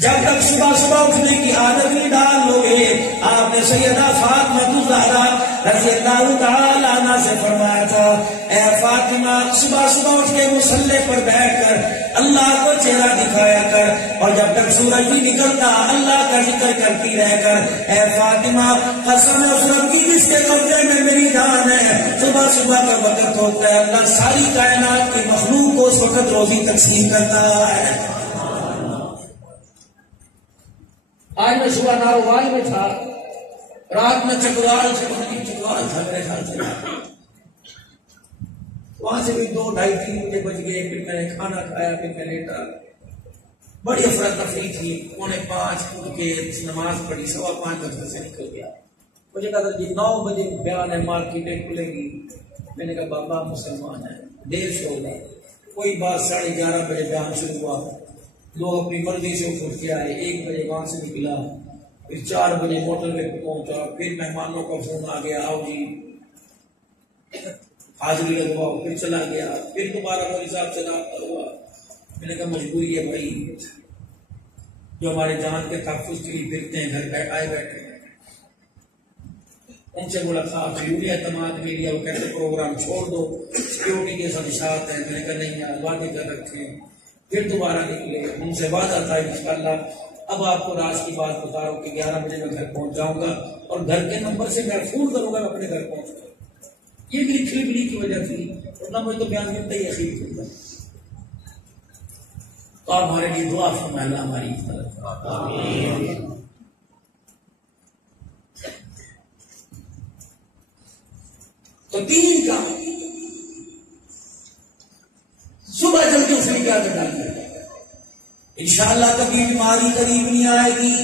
جب تک صبح صبح اٹھنے کی عادت نہیں ڈال لو گے. آپ نے سیدہ فاطمہ الزہرا رضی اللہ تعالی عنہا سے فرمایا تھا, اے فاطمہ صبح صبح اٹھ کے مصلی پر بیٹھ کر اللہ کو چہرہ دکھایا کر, اور جب تک سورج نہیں نکلتا اللہ کا ذکر کرتی رہ کر. اے فاطمہ قسم ہے اس رب کی جس کے قبضے میں میری جان ہے, صبح صبح کا وقت ہوتا ہے, اللہ ساری کائنات کی مخلوق کو اس وقت روزی تقسیم کرتا ہے. آج میں صبح ناروال میں تھا, رات میں چکوال تھا میرے خیال سے, وہاں سے بھی 2-2:30-3 بجے بج گئے. پھر میں نے کھانا کھایا, پھر میں لیٹا, بڑی افراتفری تھی. 4:45 اٹھ کے نماز پڑھی, 5:15 بجے سے نکل گیا. مجھے کہا جی 9 بجے بیان ہے, مارکیٹیں کھلیں گی. میں نے کہا بابا مسلمان ہے, دیر سے ہوگا. کوئی بات 11:30 بجے بیان شروع ہوا, لوگ اپنی مرضی سے اٹھ کے آئے. 1 بجے وہاں سے نکلا, پھر 4 بجے موٹر وے پہ پہنچا. پھر مہمانوں کا فون آ گیا, آؤ جی حاضری لگواؤ. پھر چلا گیا, پھر دوبارہ مولوی صاحب سے رابطہ ہوا. میں نے کہا مجبوری ہے بھائی, جو ہمارے جان کے تحفظ کے لیے پھرتے ہیں گھر پہ آئے بیٹھے, ان سے ملاقات ہوئی, اعتماد میں لیا. وہ کہتے پروگرام چھوڑ دو, سیکورٹی کے خدشات ہیں. میں نے کہا نہیں یار, وعدے کر رکھے. پھر دوبارہ نکلے, ان سے وعدہ تھا انشاءاللہ. اب آپ کو رات کی بات بتا رہا ہوں کہ 11 بجے میں گھر پہنچ جاؤں گا, اور گھر کے نمبر سے میں فون کروں گا, میں اپنے گھر پہنچ گا. یہ بھی کھلبلی کی وجہ تھی, ورنہ مجھے تو بیان ملتا ہی یقین ہوگا. تو آپ ہمارے لیے دعا فرمائیں, اللہ ہماری مدد. تو 3 کام, صبح جلدی اٹھنے کی عادت ڈالی ہے, انشاءاللہ کبھی بیماری قریب نہیں آئے گی.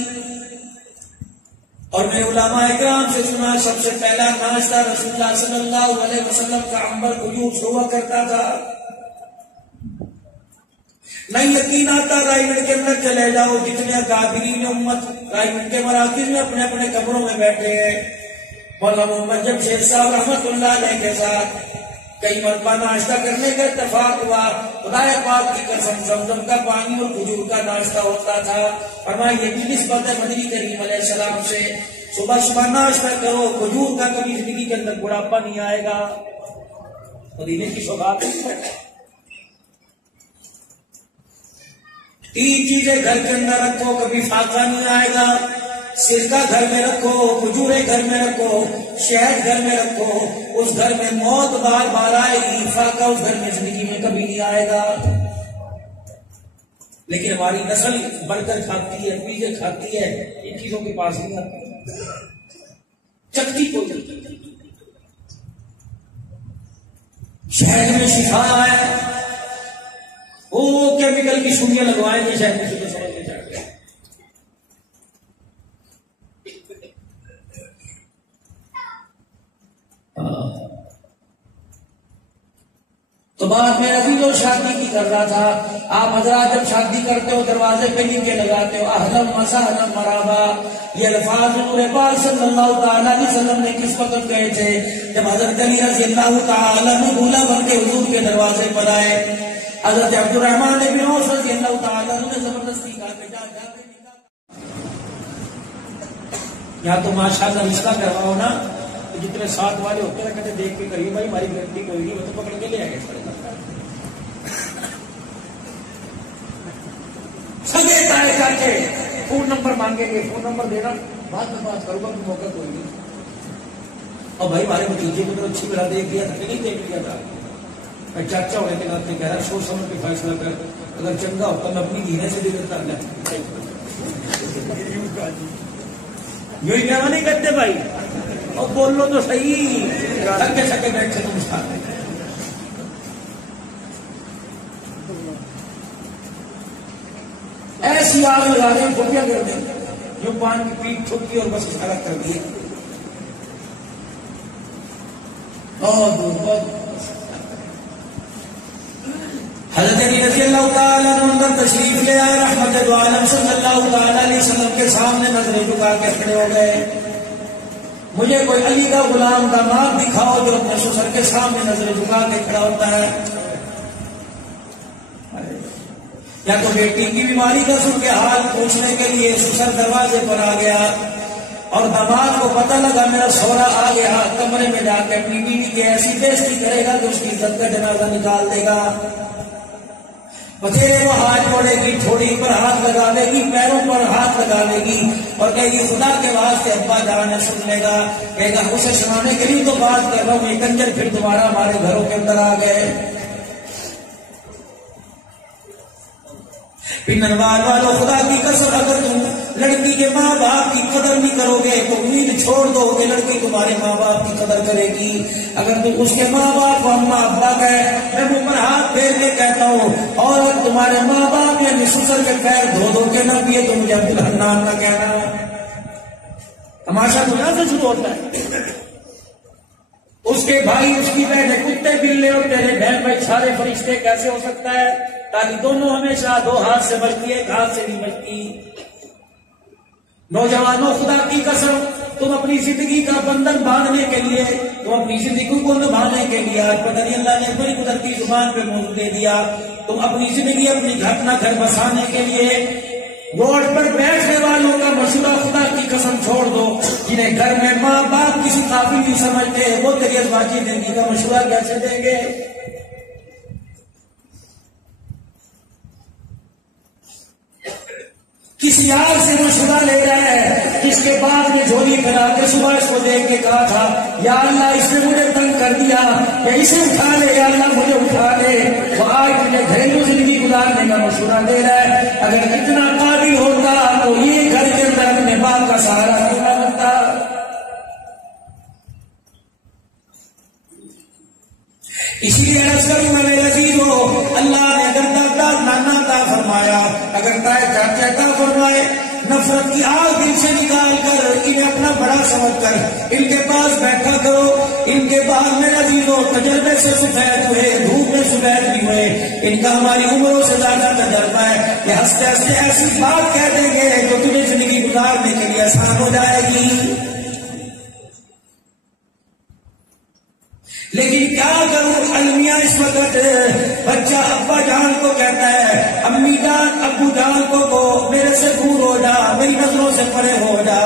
اور میں علماء اکرام سے سنا, سب سے پہلا ناشتہ رسول اللہ صلی اللہ علیہ وسلم کا عنبر کھجور ہوا کرتا تھا. نہیں یقین آتا, رائمنڈ کے اندر چلے جاؤ, جتنے اکابرین امت رائمنڈ کے مراکز میں اپنے اپنے کمروں میں بیٹھے ہیں. مولانا محمد جمشید صاحب رحمت اللہ علیہ کے ساتھ کئی مرتبہ ناشتہ کرنے کا اتفاق ہوا. خدا پاک کی قسم زمزم کا پانی اور کھجور کا ناشتہ ہوتا تھا. فرمایا یہ بھی نسبت ہے مدنی کریم علیہ السلام سے. صبح صبح ناشتہ کرو, کھجور کا کبھی زندگی کے اندر بڑھاپا نہیں آئے گا. مدینے کی سوغات. 3 چیزیں گھر کے اندر رکھو, کبھی فاقہ نہیں آئے گا. سرکہ گھر میں رکھو, کھجورے گھر میں رکھو, شہد گھر میں رکھو, اس گھر میں موت بار بار آئے گی. فاقہ اس گھر میں زندگی میں کبھی نہیں آئے گا. لیکن ہماری نسل برگر کھاتی ہے, پیزے کھاتی ہے, ان چیزوں کے پاس نہیں آتی, چکتی کو چلتی. شہد میں شفا ہے, وہ کیمیکل کی سوئیاں لگوائیں گے شہد میں, سمجھ کے چڑھ گئے. تو بات میں عزیز و شادی کی کر رہا تھا. آپ حضرات جب شادی کرتے ہو دروازے پہ لکھ کے لگاتے ہو اہلا وسہلا مرحبا. یہ الفاظ حضور پاک صلی اللہ تعالی علیہ وسلم نے کس وقت کہے تھے؟ جب حضرت علی رضی اللہ تعالی عنہ بولا بن کے حضور کے دروازے پر آئے. حضرت عبد الرحمن بن عوف رضی اللہ تعالی عنہ نے زبردستی کہا کہ جا کے یا تو ماشاءاللہ رشتہ کرواؤ نا. جتنے ساتھ والے ہوتے ہیں کہتے دیکھ کے کریے بھائی ہماری گارنٹی کوئی نہیں, وہ تو پکڑ کے لے آئے سگے تائے چاچے فون نمبر مانگیں گے, فون نمبر دینا بعد میں بات کروں گا, موقع کوئی نہیں. اور بھائی ہمارے بتیجے کو تو اچھی بلا دیکھ لیا تھا کہ نہیں دیکھ لیا تھا. میں چاچا ہونے کے ناطے کہہ رہا سوچ سمجھ کے فیصلہ کر, اگر چنگا ہوتا میں اپنی دھیرے سے دے دیتا. یوں ہی کہنا نہیں کرتے بھائی, اور بول لو تو صحیح. سکے سکے بیٹھ سے تم ساتھ ایسی آگ لگا دیں گوٹیاں کر دیں جو پان کی پیٹ ٹھوکی اور بس اشارہ کر دیا. حضرت علی رضی اللہ تعالیٰ عنہ تشریف لے آئے, رحمت عالم صلی اللہ تعالیٰ علیہ وسلم کے سامنے نظریں جھکا کے کھڑے ہو گئے. مجھے کوئی علی کا غلام داماد دکھاؤ جو اپنے سسر کے سامنے نظریں جھکا کے کھڑا ہوتا ہے. یا تو بیٹی کی بیماری کا سن کے حال پوچھنے کے لیے سسر دروازے پر آ گیا, اور داماد کو پتہ لگا میرا سورا آ گیا, کمرے میں جا کے اپنی بیوی کی ایسی بےزتی کرے گا کہ اس کی عزت کا جنازہ نکال دے گا. بتیرے وہ ہاتھ جوڑے گی, تھوڑی پر ہاتھ لگا لے گی, پیروں پر ہاتھ لگا لے گی اور کہے گی خدا کے واسطے ابا جان نے سن لے گا. کہے گا اسے سنانے کے لیے تو بات کر رہا ہوں, یہ کنجر پھر دوبارہ ہمارے گھروں کے اندر آ گئے. پننوال والوں خدا کی قسم اگر تم لڑکی کے ماں باپ کی قدر نہیں کرو گے تو امید چھوڑ دو کہ لڑکی تمہارے ماں باپ کی قدر کرے گی. اگر تم اس کے ماں باپ کو اما ابا کہے, میں منہ پر ہاتھ پھیر کے کہتا ہوں, اور اگر تمہارے ماں باپ یا سسر کے پیر دھو دھو کے نہ پیے تو مجھے عبد الحنان نہ کہنا. تماشا تو یہاں سے شروع ہوتا ہے. اس کے بھائی اس کی بہنیں کتے بلے اور تیرے بہن بھائی سارے فرشتے کیسے ہو سکتا ہے؟ تاکہ دونوں ہمیشہ دو ہاتھ سے بچتی ہے, ایک ہاتھ سے نہیں بچتی. نوجوانوں خدا کی قسم تم اپنی زندگی کا بندھن باندھنے کے لیے, تم اپنی زندگی کو نبھانے کے لیے, آج پتہ نہیں اللہ نے بڑی قدرتی زبان پہ موضوع دے دیا, تم اپنی زندگی اپنی گھر بسانے کے لیے روڈ پر بیٹھنے والوں کا مشورہ خدا کی قسم چھوڑ دو. جنہیں گھر میں ماں باپ کسی قابل نہیں سمجھتے وہ تیری ازواجی زندگی کا مشورہ کیسے دیں گے؟ کسی یار سے مشورہ لے رہا ہے جس کے بعد میں جھولی پہنا کے صبح اس کو دیکھ کے کہا تھا یا اللہ اس نے مجھے تنگ کر دیا, یا اسے اٹھا لے, یا اللہ مجھے اٹھا لے. وہ آج تجھے گھریلو زندگی گزارنے کا مشورہ دے رہا ہے. اگر اتنا قابل ہوتا تو یہ گھر کے اندر اپنے باپ کا سہارا کیوں نہ بنتا؟ اسی لیے عرض کروں میں میرے عزیزو, اللہ نے اگر دادا نانا عطا فرمایا, اگر تائے چاچا عطا فرمائے, نفرت کی آگ دل سے نکال کر انہیں اپنا بڑا سمجھ کر ان کے پاس بیٹھا کرو. ان کے بعد میرے عزیزو تجربے سے سفید ہوئے, دھوپ میں سفید بھی ہوئے, ان کا ہماری عمروں سے زیادہ تجربہ ہے. یہ ہنستے ہنستے ایسی بات کہہ دیں گے جو تمہیں زندگی گزارنے کے لیے آسان ہو جائے گی. لیکن کیا کروں المیاں اس وقت بچہ ابا جان کو کہتا ہے, امی جان ابو جان کو میرے سے دور ہو جا, میری نظروں سے پرے ہو جا.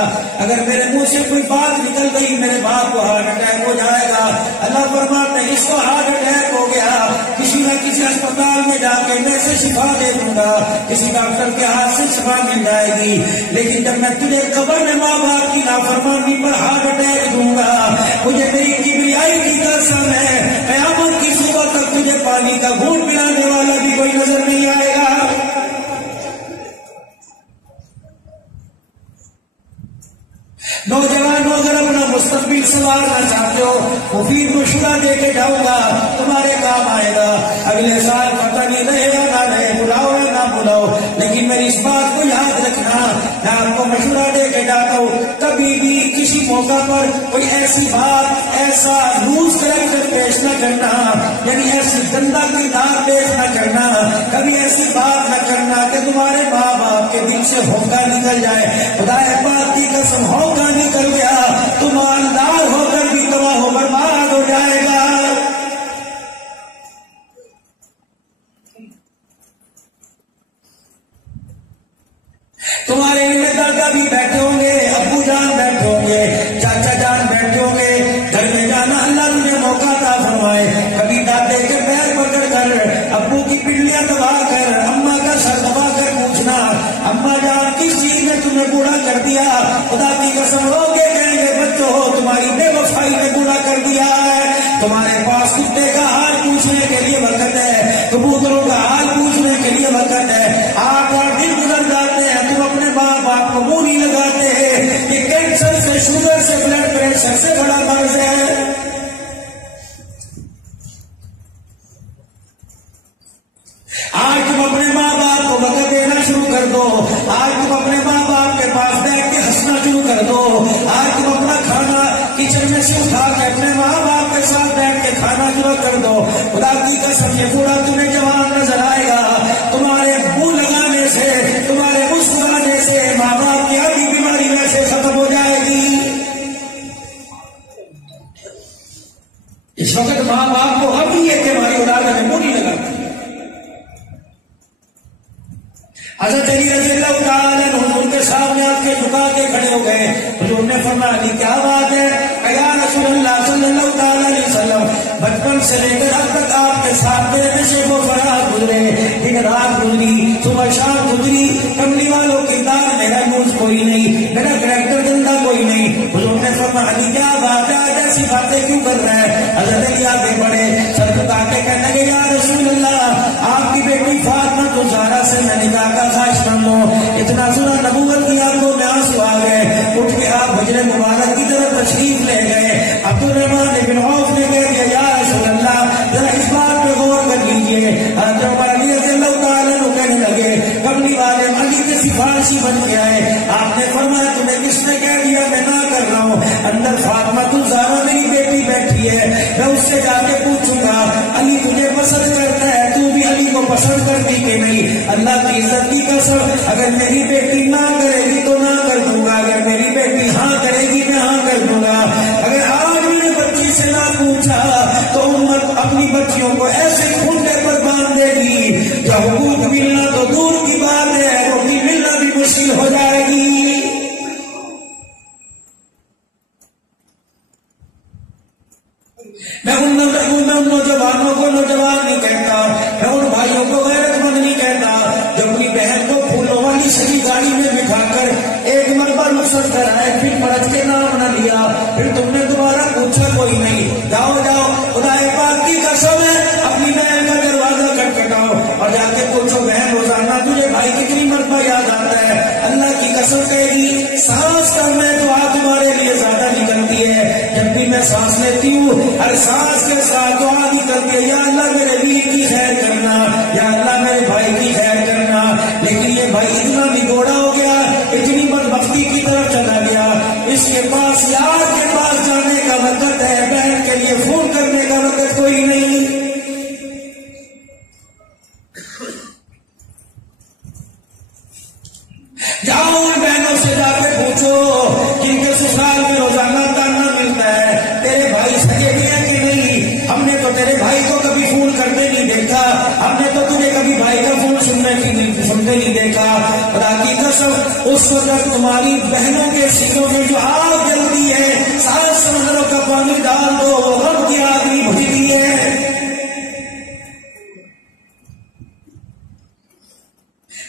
اگر میرے منہ سے کوئی بات نکل گئی میرے باپ کو ہارٹ اٹیک ہو جائے گا. اللہ فرماتا ہے اس کو ہارٹ اٹیک ہو گیا, کسی نہ کسی اسپتال میں جا کے میں سے شفا دے دوں گا, کسی ڈاکٹر کے ہاتھ سے شفا مل جائے گی. لیکن جب میں تجھے قبر میں ماں باپ کی نافرمانی پر ہارٹ اٹیک دوں گا, مجھے میری کبریائی کی قسم ہے قیامت کی صبح تک تجھے پانی کا گھونٹ پلانے والا بھی کوئی نظر نہیں آئے گا. نوجوانوں اگر اپنا مستقبل سنوارنا چاہتے ہو, مفید مشورہ دے کے جاؤں گا, تمہارے کام آئے گا. اگلے سال پتہ نہیں رہے گا نہ رہے, بلاؤ نہ بلاؤ، لیکن میری اس بات کو یاد رکھنا، میں آپ کو مشورہ دے کے جاتا ہوں، کبھی بھی کسی موقع پر کوئی ایسی بات، ایسا لوز کریکٹر پیش نہ کرنا، یعنی ایسی گندا کردار پیش نہ کرنا، کبھی ایسی بات نہ کرنا کہ تمہارے ماں باپ کے دل سے ہوکا نکل جائے۔ خدا پاک کی قسم ہوکا نکل گیا تو مالدار ہو کر بھی تباہ و برباد ہو جائے گا۔ تمہارے میں دادا بھی بیٹھے ہوں گے، ابو جان بیٹھے ہوں گے، چاچا جان بیٹھے ہوں گے، گھر میں جانا اللہ تجھے موقع عطا فرمائے، کبھی دادے کے پیر پکڑ کر، ابو کی پنڈلیاں دبا کر، اماں کا سر دبا کر پوچھنا، اماں جان کس چیز نے تمہیں بوڑھا کر دیا؟ خدا کی قسم رو کے کہیں گے بچوں تمہاری بے وفائی نے بوڑھا کر دیا ہے۔ تمہارے پاس کتے کا حال پوچھنے کے لیے وقت ہے، کبوتروں کا حال پوچھنے کے لیے وقت ہے، 8 دن گزر جاتے ہیں، تم اپنے ماں باپ کو منہ نہیں لگاتے ہیں۔ یہ کینسر سے، شوگر سے، بلڈ پریشر سے بڑا مرض ہے۔ آج تم اپنے ماں باپ کو وقت دینا شروع کر دو، آج تم اپنے ماں باپ کے پاس بیٹھ کے ہنسنا شروع کر دو، آج تم اپنا کھانا کچن میں سے اٹھا کے اپنے ماں باپ کے ساتھ بیٹھ کے کھانا شروع کر دو۔ خدا کی قسم یہ بوڑھا تمہیں جوان نظر آئے گا، تمہارے منہ لگانے سے، تمہارے مسکرانے سے ماں باپ کی آدھی بیماری ویسے ختم ہو جائے گی۔ اس وقت ماں باپ کو اب یہ کہ ہماری اولاد ہمیں منہ نہیں لگاتی۔ حضرت علی رضی اللہ تعالیٰ عنہ ان کے سامنے آ کے جھکا کے کھڑے ہو گئے، حضور نے فرمایا علی کیا بات ہے؟ یا رسول اللہ صلی اللہ تعالیٰ علیہ وسلم بچپن سے لے کر اب تک آپ کے ساتھ میرے نشیب و فراغ گزرے، دن رات گزری، صبح شام گزری، کملی والوں کی دار میرا یوز کوئی نہیں، میرا کریکٹر گندا کوئی نہیں۔ حضور نے فرمایا علی کیا بات ہے، آج ایسی باتیں کیوں کر رہا ہے؟ حضرت علی آگے بڑھے، سر جھکا کے کہنے لگے یا رسول اللہ آپ کی بیٹی فاطمہ زہرا سے میں نکاح کا خواہش مند ہوں۔ اتنا سنا نبوت کی آنکھوں میں آنسو آ گئے، اٹھ کے آپ حجر مبارک کی طرف تشریف لے گئے۔ عبد الرحمن بن عوف نے کہہ دیا یا رسول اللہ ذرا اس بات پہ غور کر لیجیے۔ حضرت عمر رضی اللہ تعالیٰ عنہ کہنے لگے کملی والے علی کے سفارشی بن کے آئے، آپ نے فرمایا تمہیں کس نے کہہ دیا میں نہ کر رہا ہوں؟ اندر فاطمہ الزہرا میری بیٹی بیٹھی ہے، میں اس سے جا کے پوچھوں گا علی تجھے پسند کرتا ہے، تو بھی علی کو پسند کرتی کہ نہیں؟ اللہ کی عزت کی قسم اگر میری بیٹی نہ کرے گی تو نہ کر دوں گا، اگر میری بیٹی ہاں کرے گی میں ہاں کر دوں گا۔ اگر آج میں نے بچی سے نہ پوچھا تو امت اپنی بچیوں کو ایسے کھونٹے پر باندھ دے گی جو حقوق ملنا تو دور کی بات ہے، روٹی ملنا بھی مشکل ہو جائے گی۔ میں ان نوجوانوں کو نوجوان نہیں کہتا، میں ان بھائیوں کو غیرت مند نہیں کہتا جو اپنی بہن کو پھولوں والی سجی گاڑی میں بٹھا کر ایک مرتبہ رخصت کرائے، پھر پرچ کے نام نہ لیا، پھر تم نے دوبارہ پوچھا کوئی نہیں۔ جاؤ جاؤ خدا پاک کی قسم ہے اپنی بہن کا دروازہ کٹکھٹاؤ اور جا کے پوچھو بہن روزانہ تجھے بھائی کتنی مرتبہ یاد آتا ہے؟ اللہ کی قسم کہے گی سانس کم میں دعا تمہارے لیے زیادہ نکلتی ہے، جب بھی میں سانس لیتی ہوں ہر سانس کے ساتھ دعا نکلتی ہے یا اللہ میرے بیوی کی خیر کرنا، یا اللہ میرے بھائی کی خیر کرنا۔ لیکن یہ بھائی اتنا بگوڑا ہو گیا، اتنی بدبختی کی طرف چلا گیا، اس کے پاس یار کے پاس جانے کا وقت ہے، بہن کے لیے فون کرنے کا وقت کوئی نہیں۔ جاؤ ان بہنوں سے جا کے پوچھو جن کے سسرال میں روزانہ تانا ملتا ہے تیرے بھائی سگے بھی ہیں کہ نہیں؟ ہم نے تو تیرے بھائی کو کبھی فون کرتے نہیں دیکھا، ہم نے تو تجھے کبھی بھائی کا فون سنتے نہیں دیکھا۔ خدا کی قسم اس وقت تمہاری بہنوں کے سینوں میں جو آگ جلتی ہے 7 سمندروں کا پانی ڈال دو وہ غم کی آگ نہیں بجھتی ہے۔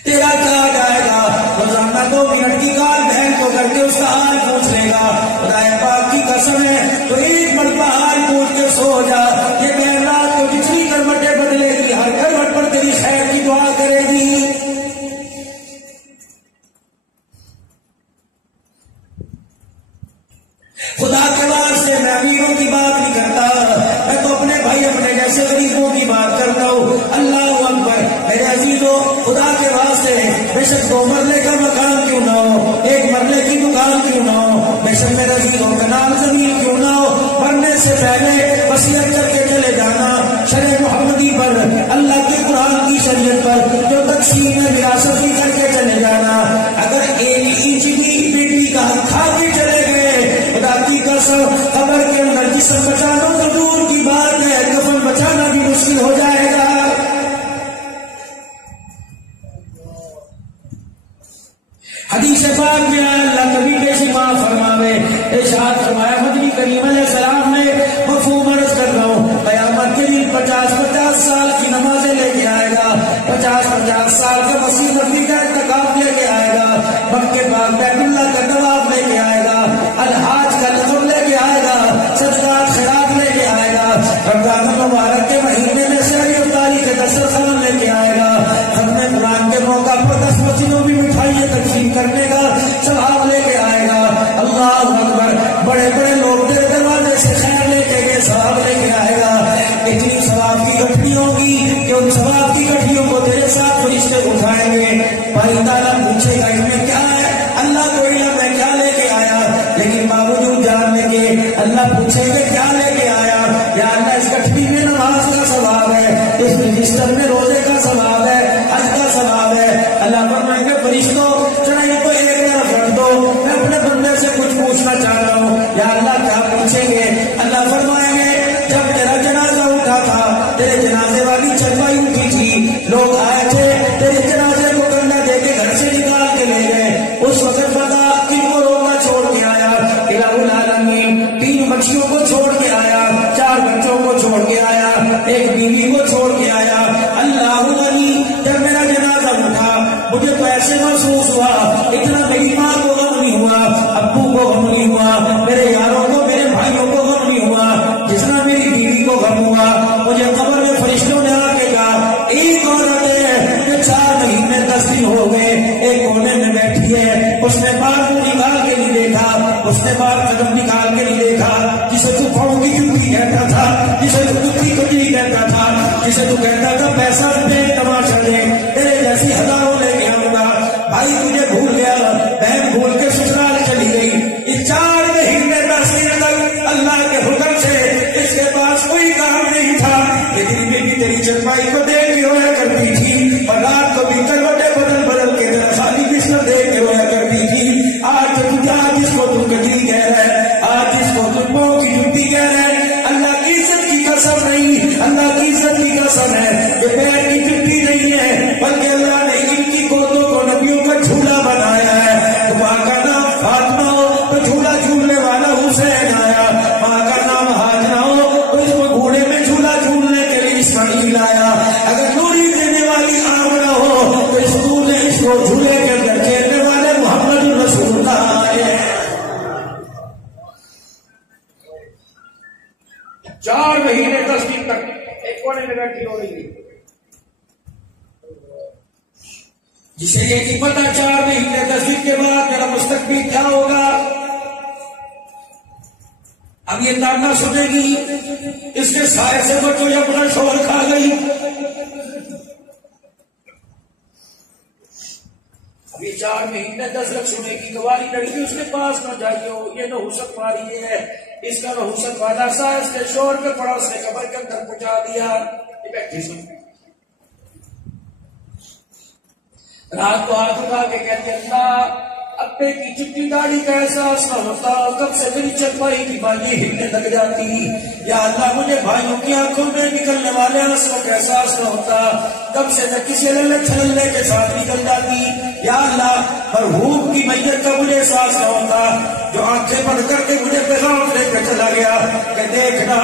تیرا کہا جائے گا روزانہ 2 منٹ کی کال بہن کو کر کے اس کا حال پوچھ لے گا، خدا پاک کی قسم ہے تو ایک مرتبہ حال پوچھ کے سو جا، یہ بہن رات کو جتنی کروٹیں بدلے گی ہر کروٹ پر تیری خیر کی دعا کرے گی۔ خدا کے واسطے میں امیروں کی بات نہیں کرتا، میں تو اپنے بھائی اپنے جیسے غریبوں کی بات کرتا ہوں۔ اللہ اکبر، میرے عزیزو خدا کے واسطے بے شک 2 مرلے کا مکان کیوں نہ ہو، 1 مرلے کی دکان کیوں نہ ہو، بے شک میرے عزیزو کنال زمین کیوں نہ ہو، مرنے سے پہلے وصیت کر کے چلے جانا شرع محمدی پر، اللہ کے قرآن کی شریعت پر جو تقسیم ہے وراثت بھی کر کے چلے جانا۔ اگر 1 انچ بھی بیٹی کا حق کھا کے چلے گئے، خدا کی قسم قبر کے اندر جسم بچانا تو دور کی بات ہے، کفن بچانا بھی مشکل ہو جائے گا۔ حدیث پاک میں اللہ کبھی پیشی معاف فرماوے، ارشاد فرمایا مدنی کریم علیہ السلام نے مفہوم عرض کر رہا ہوں، قیامت کے دن 50 سال کی نمازیں لے کے آئے گا، 50 سال کا مسیح نبی کا اعتکاف لے کے آئے گا، مکے پاک بیت اللہ کا طواف لے کے آئے گا، الحاج کا لقب لے کے آئے گا، صدقات خیرات لے کے آئے گا، رمضان المبارک کے مہینے میں شہری افطاری کے دسترخوان لے کے آئے گا، ختم قرآن کے موقع پر 10 مسجدوں میں مٹھائیاں تقسیم کرنے کا ثواب لے کے آئے گا۔ اللہ اکبر، بڑے بڑے لوگ تیرے دروازے سے خیر لے کے گئے، ثواب لے کے آئے گا۔ اتنی ثواب کی گٹھڑی ہوگی کہ ان ثواب کی گٹھڑیوں کو تیرے ساتھ فرشتے اٹھائیں گے۔ بھائی تعالیٰ پوچھے گا اس میں کیا ہے، اللہ کو علم میں کیا لے کے آیا، لیکن باوجود جاننے کے اللہ پوچھے گا کیا لے کے آیا، یا اللہ اس گٹھڑی میں نماز کا ثواب ہے، اس رجسٹر میں روزے کا ثواب ہے، حج کا ثواب ہے۔ اللہ فرمائیں گے فرشتوں چڑھائی تو ایک طرف رکھ دو، میں اپنے بندے سے کچھ پوچھنا چاہ رہا ہوں۔ یا اللہ کیا پوچھیں گے؟ اللہ فرمائیں گے جب تیرا جنازہ اٹھا تھا، تیرے جنازے والی چرپائی اٹھی تھی، لوگ آئے تھے تیرے جنازے کو کنڈا دے کے گھر سے نکال کے لے گئے، اس وقت بتا کن کو رونا چھوڑ کے آیا؟ الہ العالمین 3 بچیوں کو چھوڑ کے آیا، 4 بچوں کو چھوڑ کے آیا، 1 بیوی کو چھوڑ کے آیا۔ اللہ علی جب میرا جنازہ اٹھا مجھے تو ایسے محسوس ہوا، اتنا میری ماں کو غم نہیں ہوا، ابو کو غم نہیں ہوا، میرے یاروں کو میرے بھائیوں کو غم نہیں ہوا، جتنا میری بیوی کو غم ہوا۔ مجھے قبر میں فرشتوں نے آ کے کہا ایک عورت ہے جو 4 مہینے 10 دن ہو گئے ایک کونے میں بیٹھی ہے، اس نے بال کو نکال کے نہیں دیکھا، اس نے بال قدم نکال کے نہیں دیکھا، جسے تو پاؤں کی جوتی کہتا تھا، جسے تو کتی کجلی کہتا تھا، جسے تو کہتا تھا پیسہ دے تماشا دے، تیرے جیسی ہزاروں لے کے آؤں گا۔ بھائی تجھے بھول گیا، بہن بھول کے سسرال چلی گئی، اس 4 مہینے 10 دن تک اللہ کے حکم سے اس کے پاس کوئی کام نہیں تھا، لیکن بیٹی تیری چرپائی کو دیکھ کے رویا کرتی تھی، اور رات کو بھی کروٹیں بدل بدل کے ذرا خالی بستر دیکھ کے رویا کرتی تھی۔ آج جس کو تم کجلی کہہ رہا ہے، آج جس کو تم پاؤں کی جوتی کہہ رہا ہے، اللہ کی عزت کی قسم نہیں، اللہ کی عزت کی قسم ہے یہ پیر کی جوتی نہیں ہے، بلکہ اللہ نے ان کی گودوں کو نبیوں کا جھولا بنایا ہے۔ ماں کا نام فاطمہ ہو تو جھولا جھولنے والا حسین آیا، ماں کا نام ہاجرہ ہو تو اس کو گھوڑے میں جھولا جھولنے کے لیے اسماعیل آیا، اگر لوری دینے والی آمنہ ہو تو اس نے اس کو جھولے کے اندر کھیلنے والے محمد رسول اللہ آئے۔ 4 مہینے 10 دن تک ایک کونے میں بیٹھی ہو رہی ہے، جسے یہ نہیں پتا 4 مہینے 10 دن کے بعد میرا مستقبل کیا ہوگا۔ اب یہ تانا سنے گی اس کے سائے سے بچو یا اپنا شوہر کھا گئی، اب یہ 4 مہینے 10 رکھ سنے گی، گواری لڑکی اس کے پاس نہ جائیو، یہ نحوست ماری ہے، اس کا نحوست والا سا اس کے شور کے پڑا اس نے قبر کے اندر پہنچا دیا۔ یہ بیٹھی سن رات کو ہاتھ اٹھا کے کہتے اللہ اپنے کی چٹی داڑھی کا احساس نہ ہوتا، کب سے میری چرپائی کی بالی ہلنے لگ جاتی، یا اللہ مجھے بھائیوں کی آنکھوں میں نکلنے والے آنسوں کا احساس نہ ہوتا، کب سے میں کسی للے چھلنے کے ساتھ نکل جاتی، یا اللہ مرحوم کی میت کا مجھے احساس نہ ہوتا، جو آنکھیں بند کر کے مجھے پیغام لے کے چلا گیا کہ دیکھنا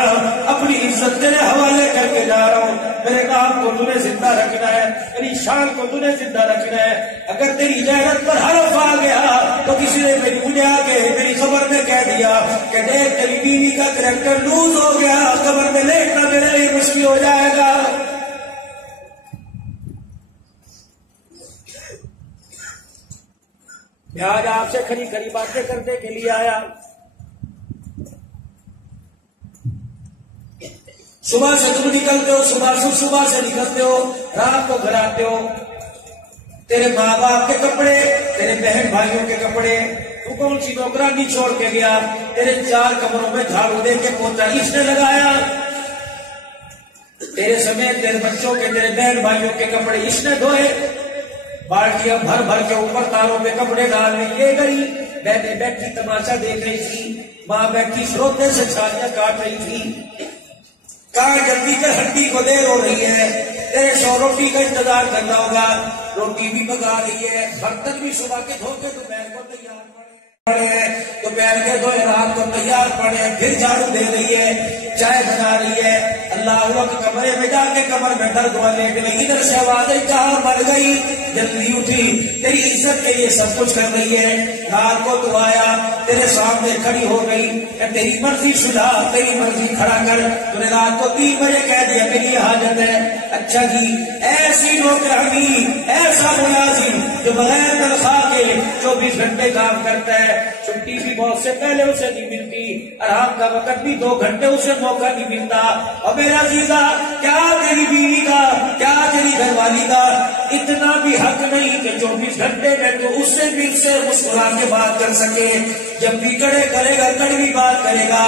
اپنی عزت تیرے حوالے کر کے جا رہا ہوں، میرے نام کو تجھے زندہ رکھنا ہے، میری شان کو تجھے زندہ رکھنا ہے، اگر تیری غیرت پر حرف آ گیا تو کسی نے مجھے آ کے میری خبر میں کہہ دیا کہ دیکھ تیری بیوی کا کریکٹر لوز ہو گیا، خبر میں لیٹنا میرے لیے مشکل ہو جائے گا۔ میں آج آپ سے کھری کھری باتیں کرنے کے لیے آیا، صبح سے تم نکلتے ہو، صبح سے نکلتے ہو، رات کو گھر آتے ہو، تیرے ماں باپ کے کپڑے، تیرے بہن بھائیوں کے کپڑے، تو کون سی نوکرانی چھوڑ کے گیا، تیرے 4 کمروں میں جھاڑو دے کے پوچھا اس نے لگایا، تیرے سمیت تیرے بچوں کے، تیرے بہن بھائیوں کے کپڑے اس نے دھوئے، بالٹیاں بھر بھر کے اوپر تاروں پہ کپڑے ڈالنے لے گئی، بہنیں بیٹھی تماشا دیکھ رہی تھی، ماں بیٹھی سروتے سے چھالیاں کاٹ رہی تھی، کہاں جلدی کر ہڈی کو دیر ہو رہی ہے، تیرے 100 روٹی کا انتظار کرنا ہوگا، روٹی بھی پکا رہی ہے، برتن بھی صبح کے دھو کے دوپہر کو تیار پڑے ہیں، دوپہر کے دھوئے رات کو تیار پڑے ہیں، پھر جھاڑو دے رہی ہے، چائے بنا رہی ہے، اللہ کے کمرے میں جا کے کمر میں درد ہوا لیٹ گئی، ادھر سے آواز آئی کہاں مر گئی، جلدی اٹھی، تیری عزت کے لیے سب کچھ کر رہی ہے، رات کو تو آیا تیرے سامنے کھڑی ہو گئی کہ تیری مرضی سنا، تیری مرضی کھڑا کر، تو نے رات کو 3 بجے کہہ دیا میری حاجت ہے، اچھا جی، ایسی نوکرانی، ایسا ملازم جو بغیر تنخواہ کے 24 گھنٹے کام کرتا ہے، چھٹی بھی بہت سے پہلے اسے نہیں ملتی، آرام کا وقت بھی 2 گھنٹے اسے موقع نہیں ملتا، اور میرا عزیزہ کیا تیری بیوی کا، کیا تیری گھر والی کا اتنا بھی حق نہیں کہ 24 گھنٹے میں تو اس سے بھی اس سے مسکرا کے بات کر سکے، جب بھی کرے گا کڑوی بات کرے گا،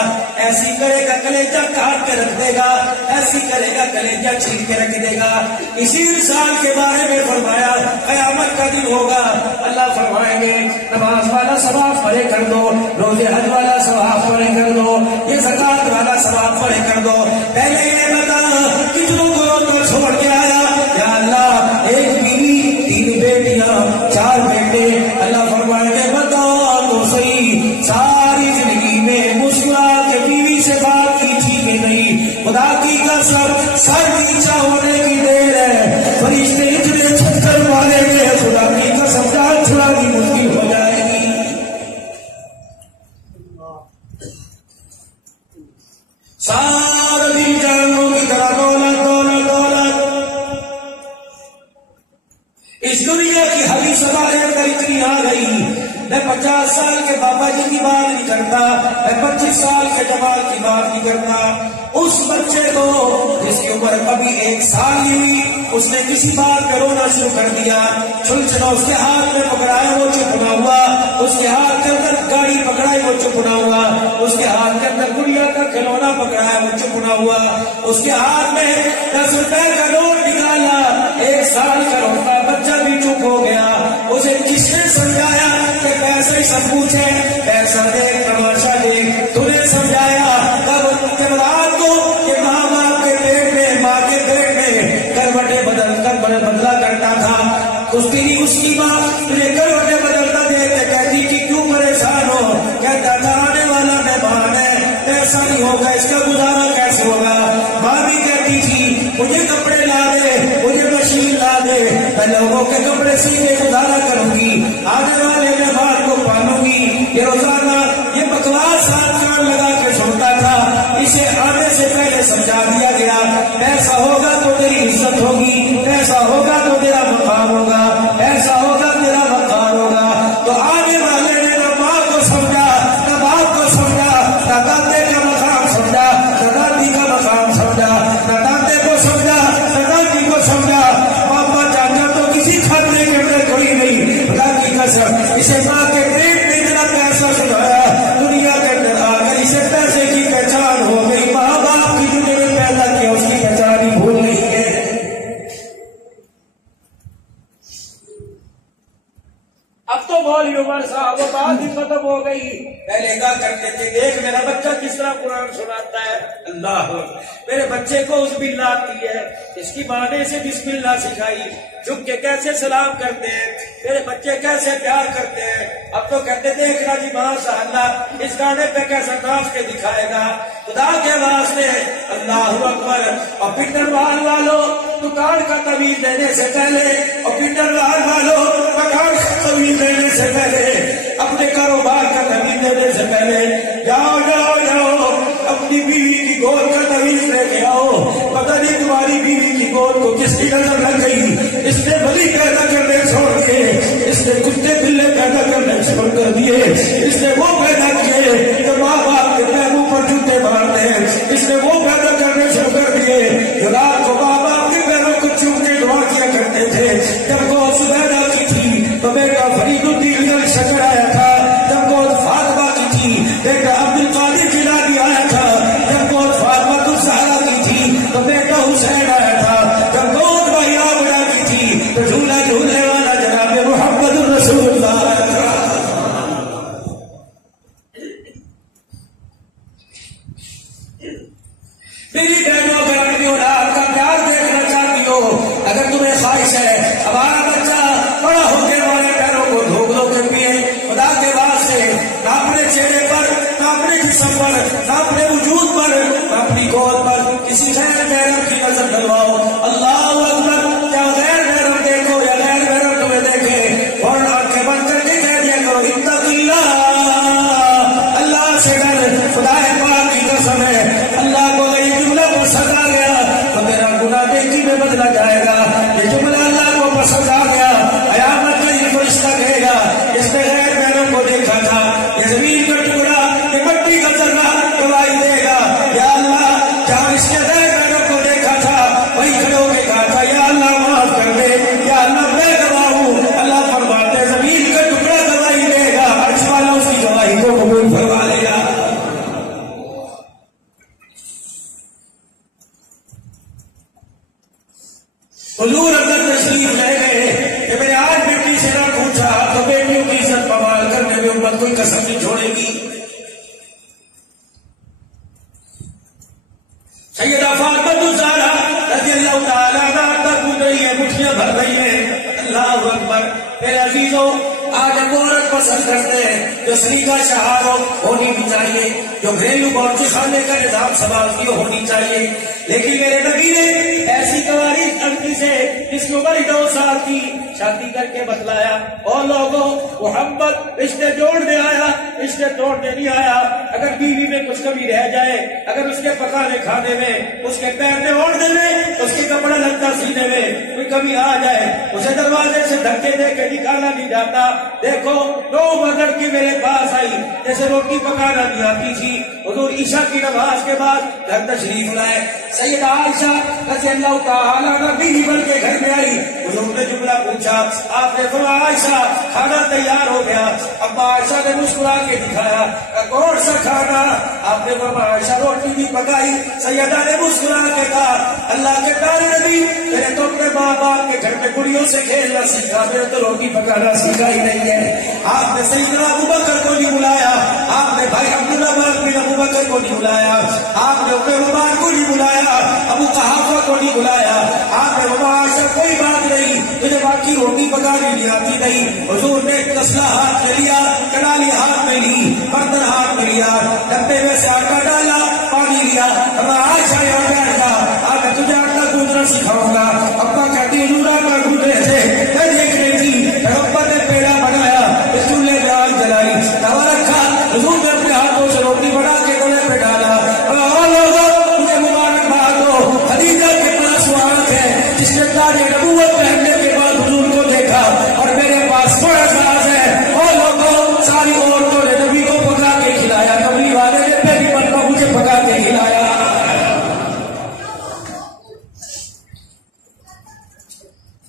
ایسی کرے گا کلیجہ کاٹ کے رکھ دے گا، ایسی کرے گا کلیجہ چھین کے رکھ دے گا، اسی انسان کے بارے میں فرمایا قیامت کا دن ہوگا، اللہ فرمائیں گے نماز والا ثواب پڑے کر دو، روزے حج والا ثواب پڑے کر دو، یہ زکات والا ثواب پڑے کر دو، پہلے یہ بتا کتنوں کو چھوڑ کے آیا، یا اللہ 1 بیوی 3 بیٹیاں 4 بیٹے، اللہ فرمائیں گے بتا تو صحیح ساری زندگی میں مسکرا کے بیوی سے بات کی تھی کہ نہیں، خدا کی قسم سر نیچا ہونے کی دیر ہے، فرشتے اتنے چھکر والے گے، خدا کی قسم جان چھڑانی مشکل ہو جائے گی، سارا دن جانوں کی طرح دولت دولت دولت، اس دنیا کی حدیث ہمارے اندر اتنی آ گئی، میں 50 سال کے بابا جی کی بات نہیں کرتا، میں 25 سال کے جمال کی بات نہیں کرتا، اس بچے کو جس کی عمر ابھی 1 سال نہیں ہوئی، اس نے کسی بات پہ رونا شروع کر دیا، چھلچنا اس کے ہاتھ میں پکڑایا وہ چپ نہ ہوا، اس کے ہاتھ کے اندر گاڑی پکڑائی وہ چپ نہ ہوا، اس کے ہاتھ کے اندر گڑیا کا کھلونا پکڑایا وہ چپ نہ ہوا، اس کے ہاتھ میں 10 روپے کا نوٹ نکالا، 1 سال کا روتا بچہ بھی چپ ہو گیا، اسے کس نے سمجھایا کہ پیسے ہی سب کچھ ہے، پیسہ دیکھ تماشا دیکھ، تو نے سمجھایا تب رات کو کہ ماں باپ کے پیٹ میں، ماں کے پیٹ میں کروٹیں بدل کر بدلا کرتا تھا، اس کی ماں تجھے کروٹیں بدلتا دیکھ کے کہتی کہ کیوں پریشان ہو، کہتا تھا آنے والا مہمان ہے، پیسہ نہیں ہوگا اس کا گزارا کیسے ہوگا، ماں بھی کہتی تھی مجھے کپڑے لا دے، مجھے مشین لا دے، میں لوگوں کے کپڑے سینے گزارا کروں گی، آنے والے مہمان کو پالوں گی، یہ روزانہ یہ بکواس ہاتھ کان لگا کے سنتا تھا، اسے آنے سے پہلے سمجھا دیا گیا پیسہ ہوگا تو تیری عزت ہوگی، پیسہ ہوگا تو تیرا مقام ہوگا، پیسہ ہوگا تیرا وقار ہوگا، تو آنے والے نے نہ ماں کو سمجھا، نہ باپ کو سمجھا، نہ دادے کا مقام سمجھا، نہ دادی کا مقام سمجھا، نہ دادے کو سمجھا، نہ دادی کو سمجھا، پاپا چاچا تو کسی کھانے کے اندر کوئی نہیں، خدا کی قسم اسے ماں کے پیٹ میں اتنا پیسہ سنایا، دنیا کے اندر آ کر اسے پیسے کی پہچان ہو گئی، ماں باپ کی دنیا میں پیدا کیا اس کی پہچان ہی بھول گئی ہے، اب تو بولی عمر صاحب وہ بات ہی ختم ہو گئی، پہلے کیا کرتے تھے دیکھ میرا بچہ کس طرح قرآن سناتا ہے، اللہ میرے بچے کو اس باللہ آتی ہے، اس کی ماں نے اسے بسم اللہ سکھائی، جھک کے کیسے سلام کرتے ہیں، میرے بچے کیسے پیار کرتے ہیں، اب تو کہتے دیکھنا جی ماشاء اللہ اس گانے پہ کیسا ناچ کے دکھائے گا، خدا کے واسطے اللہ اکبر، اور پنڈر وال والوں دکان کا تویز دینے سے پہلے، اور پنڈر وال والوں مکان کا تویز دینے سے پہلے، اپنے کاروبار کا تویز دینے سے پہلے جاؤ جاؤ جاؤ اپنی بیوی کی گود کا تویز لے کے آؤ، پتہ نہیں تمہاری بیوی کی گود کو کس کی نظر لگ گئی، اس نے بلی پیدا کرنے چھوڑ دیے، اس نے کتے بلے پیدا کرنے چھوڑ کر دیے، اس نے وہ پیدا کیے جو ماں باپ کے پیروں پر جوتے مارتے ہیں، اس نے وہ پیدا کرنے چھوڑ کر جسم پر نہ اپنے وجود پر نہ اپنی گود پر کسی غیر محرم کی نظر ڈلواؤ. اللہ اکبر. کیا غیر محرم دیکھو یا غیر محرم تمہیں دیکھے اور آنکھیں بند کر کے کہہ دیا کرو اتق اللہ. اللہ سے ڈر. خدا پاک کی قسم ہے اللہ کو اگر یہ جملہ پسند آ گیا تو میرا گناہ نیکی میں بدلا جائے گا. یہ جملہ اللہ کو پسند آ گیا. قیامت کا یہ فرشتہ کہے گا اس نے غیر محرم کو دیکھا تھا. یہ زمین کا ٹکڑا یہ مٹی کا ذرہ گواہی دے گا یا اللہ جہاں اس نے غیر محرم کو دیکھا تھا وہی کھڑے ہو کے کہا تھا یا اللہ معاف کر دے یا اللہ میں گواہ ہوں. اللہ فرماتے زمین کا ٹکڑا گواہی دے گا. عرش والا اس کی گواہی کو قبول فرما لے گا. حضور اندر تشریف لے گئے کہ میں نے آج بیٹی سے نہ پوچھا تو بیٹیوں کی عزت بحال کرنے میں امت کوئی کسر نہیں چھوڑے گی. سیدہ فاطمہ الزہرا رضی اللہ تعالیٰ عنہا تک کود رہی ہے, مٹھیاں بھر رہی ہیں. اللہ اکبر. میرے عزیزوں آج ہم عورت پسند کرتے ہیں جو سلیقہ شہار ہونی بھی چاہیے, جو گھریلو باورچی خانے کا نظام سنبھالتی ہونی چاہیے. لیکن میرے نبی نے ایسی کنواری لڑکی سے جس کی عمر 9 سال کی شادی کر کے بتلایا اور لوگوں محمد رشتے جوڑنے آیا, رشتے توڑنے نہیں آیا. اگر بیوی میں کچھ کمی رہ جائے, اگر اس کے پکانے کھانے میں, اس کے پہننے اوڑھنے میں, اس کے کپڑا لتا سینے میں کوئی کمی آ جائے اسے دروازے سے دھکے دے کے نکالا نہیں جاتا. دیکھو 9 لڑکی میرے پاس آئی جیسے روٹی پکانا نہیں آتی تھی. حضور عشاء کی نماز کے بعد گھر تشریف لائے. سیدہ عائشہ رضی اللہ تعالیٰ عنہا بیوی بن کے گھر میں آئی. حضور نے جملہ پوچھا, آپ نے فرمایا عائشہ کھانا تیار ہو گیا. ابا عائشہ نے مسکرا کے دکھایا کون سا کھانا؟ آپ نے فرمایا عائشہ روٹی بھی پکائی. سیدہ نے مسکرا کے کہا اللہ کے پیارے نبی میں نے تو اپنے ماں باپ کے گھر میں گڑیوں سے کھیلنا سیکھا, میں نے تو روٹی پکانا سیکھا ہی نہیں ہے. آپ نے سیدنا ابو بکر کو نہیں بلایا, آپ نے بھائی عبداللہ بن ابو بکر کو نہیں بلایا, آپ نے ابن عمر کو نہیں بلایا, ابو قحافہ کو نہیں بلایا. آپ نے عائشہ کوئی بات نہیں, تجھے باقی روٹی پکانی نہیں آتی نہیں. حضور نے تسلا ہاتھ میں لیا, کڑالی ہاتھ میں لی, برتن ہاتھ میں لیا, ڈبے میں سے آٹا ڈالا, پانی لیا. عائشہ یہاں بیٹھ جا, آج میں تجھے آٹا گوندنا سکھاؤں گا. ابا کہتی حضور آٹا گوند رہے تھے, میں دیکھ رہی تھی. ابا نے پیڑا بنایا, چولہے میں آگ جلائی, توا رکھا. حضور نے اپنے ہاتھوں سے روٹی بنا کے گلے پہ ڈالا. مجھے مبارکباد دو, خدیجہ کے پاس وہ آنکھ ہے جس نے تاج نبوت پہننے کے بعد حضور کو دیکھا, اور میرے پاس بڑا ساز ہے. اور لوگوں ساری عورتوں نے نبی کو پکا کے کھلایا, کملی والے نے پہلی مرتبہ مجھے پکا کے کھلایا.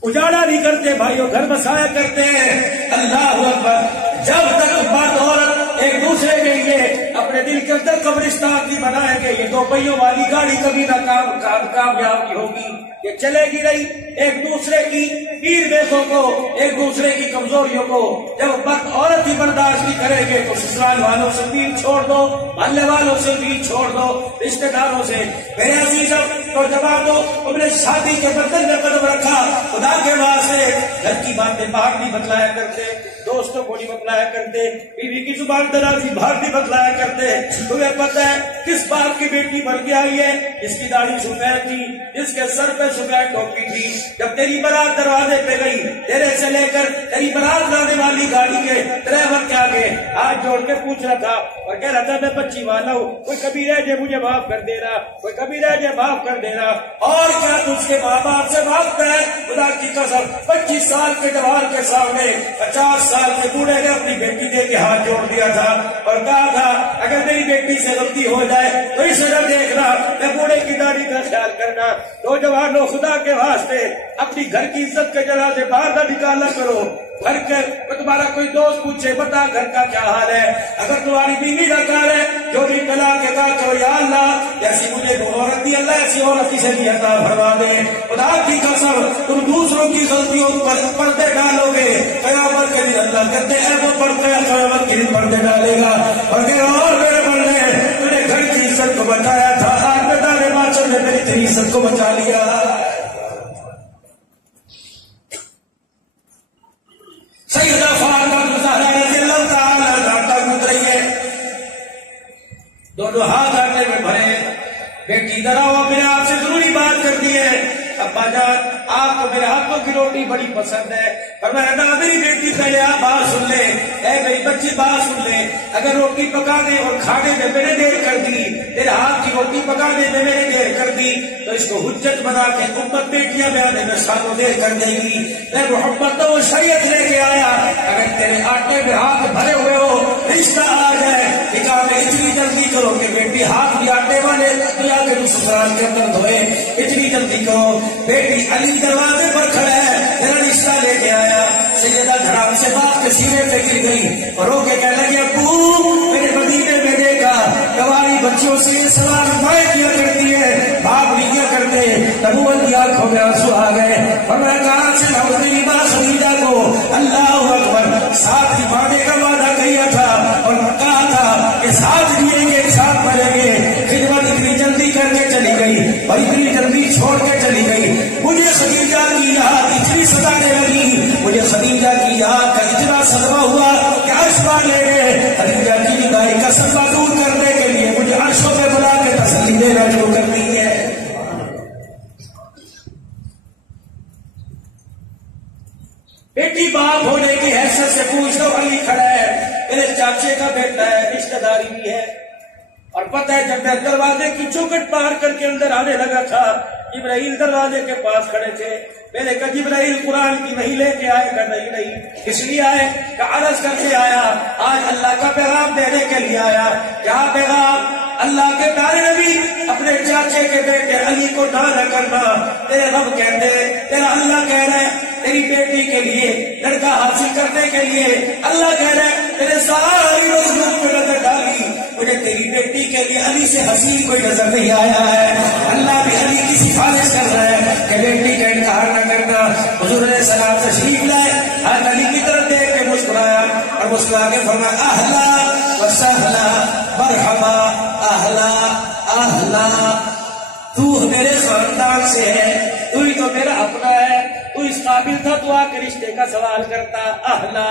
اجاڑا نہیں کرتے بھائیوں, گھر بسایا کرتے ہیں. اللہ اکبر. جب تک مرد عورت ایک دوسرے کے لیے اپنے دل کے اندر قبرستان کی بنائیں گے, یہ 2 پہیوں والی گاڑی کبھی نہ کامیاب نہیں ہوگی. یہ چلے گی نہیں ایک دوسرے کی پیر بیسوں کو, ایک دوسرے کی کمزوریوں کو. جب مرد عورت ہی برداشت نہیں کریں گے تو سسرال والوں سے دل چھوڑ دو, محلے والوں سے دل چھوڑ دو, رشتے داروں سے. میرے عزیزوں تو جوانوں, تم نے شادی کے برتن میں قدم رکھا, خدا کے واسطے گھر کی باتیں باہر نہیں بتلایا کرتے, دوستوں کو نہیں بتلایا کرتے, بیوی کی زبان درازی باہر نہیں بتلایا کرتے. تمہیں پتہ ہے کس باپ کی بیٹی بن کے آئی ہے جس کی داڑھی سفید تھی, جس کے سر پہ سفید ٹوپی تھی. جب تیری برات دروازے پہ گئی, تیرے سے لے کر تیری برات لانے والی گاڑی کے ڈرائیور کے آگے ہاتھ جوڑ کے پوچھ رہا تھا اور کہہ رہا تھا میں بچی والا ہوں, کوئی کبھی رہ جائے مجھے معاف کر دینا, کوئی کبھی رہ جائے معاف کر دینا. اور کیا تجھ کے ماں باپ سے معاف کرے؟ خدا کی قسم 25 سال کے جوان کے سامنے 50 سال کے بوڑھے نے اپنی بیٹی دے کے ہاتھ جوڑ دیا تھا اور کہا تھا اگر میری بیٹی سے غلطی ہو جائے تو اسے نہ دیکھنا, میں بوڑھے کی داڑھی کا خیال کرنا. نوجوانوں خدا کے واسطے اپنی گھر کی عزت کے جگہ سے باہر نہ نکالا کرو. گھر کے تمہارا کوئی دوست پوچھے بتا گھر کا کیا حال ہے, اگر تمہاری بیوی کا کار ہے جو بھی کلا کے کہا کرو یا اللہ ایسی مجھے عورت دی, اللہ ایسی عورت سے بھی عطا فرما دے. خدا کی قسم تم دوسروں کی غلطیوں پر پردے ڈالو گے, قیامت کے دن اللہ کہتے ہیں وہ پردے قیامت کے دن پردے ڈالے گا. اور کہ اور میرے بندے تم نے گھر کی عزت کو بچایا تھا, آج میں دانے ماچر نے میری تیری عزت کو بچا لیا. سیدہ فاطمہ الزہرا رضی اللہ تعالیٰ عنہا گزر رہی ہے. وہ تو ہاتھ آنے میں بھرے. بیٹی ذرا وہ میرے آپ سے ضروری بات کرتی ہے. ابا جان آپ کو میرے ہاتھوں کی روٹی بڑی پسند ہے. فرمایا نا میری بیٹی پہلے آپ بات سن لے, اے میری بچی بات سن لے. اگر روٹی پکانے اور کھانے میں میں نے دیر کر دی, تیرے ہاتھ کی روٹی پکانے میں میں نے دیر کر دی, تو اس کو حجت بنا کے امت بیٹیاں میں آنے میں سالوں دیر کر دے گی. میں محمد تو وہ شریعت لے کے آیا, اگر تیرے آٹے میں ہاتھ بھرے ہوئے ہو, رشتہ آ جائے, نکاح میں اتنی جلدی کرو کہ بیٹی ہاتھ بھی آٹے والے دنیا کے سسرال کے اندر دھوئے, اتنی جلدی کرو. بیٹی علی دروازے پر کھڑا ہے, میرا رشتہ لے کے آیا. سیدہ دھڑام سے بات کے سینے پہ گر گئی اور رو کے کہنے لگی ابو میرے مدینے میں دیکھا گواری بچوں سے سلام مائیں کیا کرتی ہے, باپ نہیں کیا کرتے. نبوت کی آنکھوں میں آنسو آ گئے اور میں کہاں سے لاؤں میری ماں خدیجہ کو اللہ اکبر ساتھ نبھانے کا وعدہ کیا تھا اور کہا تھا کہ ساتھ جیئیں گے ساتھ مریں گے. خدمت اتنی جلدی کر کے چلی گئی اور اتنی جلدی چھوڑ کے چلی گئی. مجھے خدیجہ کی یاد اتنی ستانے لگی, مجھے خدیجہ کی یاد کا اتنا صدمہ ہوا کہ عرش پا لے گئے. خدیجہ کی جدائی کا صدمہ دور کرنے کے لیے مجھے عرشوں پہ بلا کے تسلی دینا شروع کر دی ہے. بیٹی باپ ہونے کی حیثیت سے پوچھ لو, علی کھڑا ہے, میرے چاچے کا بیٹا ہے, رشتہ داری بھی ہے. اور پتہ ہے جب میں دروازے کی چوکٹ پار کر کے اندر آنے لگا تھا, جبرائیل دروازے کے پاس کھڑے تھے. میں نے کہا جبرائیل قرآن کی نہیں لے کے آئے گا, نہیں اس لیے آئے کہ عرض کر کے آیا, آج اللہ کا پیغام دینے کے لیے آیا. کیا پیغام؟ اللہ کے پیارے نبی اپنے چاچے کے بیٹے علی کو نہ کرنا. تیرے رب کہتے, تیرا اللہ کہہ رہا ہے تیری بیٹی کے لیے لڑکا حاصل کرنے کے لیے اللہ کہہ رہا ہے تیرے ساری مظلوم پہ نظر ڈالی, مجھے تیری بیٹی کے لیے علی سے حسین کوئی نظر نہیں آیا ہے. اللہ بھی علی کی سفارش کر رہا ہے کہ بیٹی کا انکار نہ کرنا. حضور علیہ السلام تشریف لائے, ہر علی کی طرف دیکھ کے مسکرایا اور مسکرا کے فرمایا اہلا و سہلا مرحبا اہلا اہلا, تو میرے خاندان سے ہے, تو ہی تو میرا اپنا ہے, تو اس قابل تھا تو آ کے رشتے کا سوال کرتا. اہلا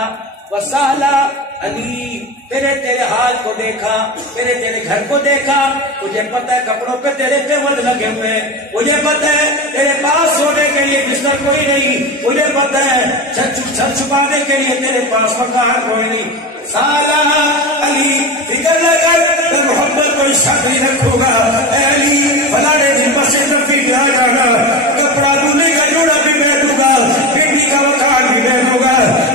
و سہلا علی, میں نے تیرے حال کو دیکھا, میں نے تیرے گھر کو دیکھا, مجھے پتہ ہے کپڑوں پہ تیرے قیمت لگے ہوئے, مجھے پتہ ہے تیرے پاس سونے کے لیے بستر کوئی نہیں, مجھے پتہ ہے چھت چھپانے کے لیے تیرے پاس مکان کوئی نہیں. سالہ علی فکر نہ کر, میں محبت کو شک نہیں رکھوں گا. اے علی فلانے دن مسجد میں بھی آ جانا, کپڑا دھونے کا جوڑا بھی میں دوں گا, بیٹی کا مکان بھی میں دوں گا,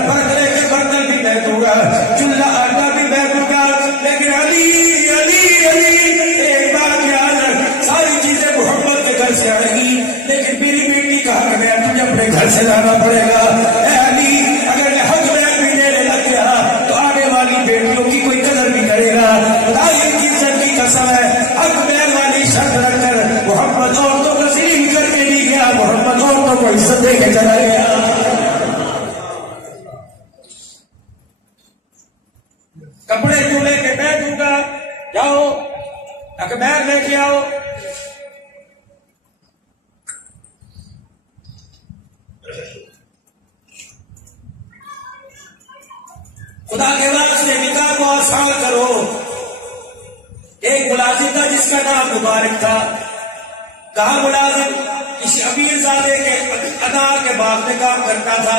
برتنے کے برتن بھی میں دوں گا, چولہا آٹا بھی میں دوں گا. لیکن علی علی علی ایک بات یاد رکھ, ساری چیزیں محبت کے گھر سے آئے گی, لیکن میری بیٹی کا حق میں تجھے اپنے گھر سے لانا پڑے گا. اے علی اگر میں حق میں بھی دینے لگ گیا تو آنے والی بیٹیوں کی کوئی قدر نہیں کرے گا. خدائی کی عزت کی قسم ہے, حق میں والی شرط رکھ کر محمد عورتوں کو ذلیل کر کے نہیں گیا, محمد عورتوں کو عزت دے کے چلا گیا. کپڑے چولہے کے میں دوں گا, جاؤ اخبار لے کے آؤ. خدا کے واسطے نکاح کو آسان کرو. ایک ملازم تھا جس کا نام مبارک تھا. کہاں ملازم؟ کسی امیر زادے کے انار کے باغ میں کام کرتا تھا.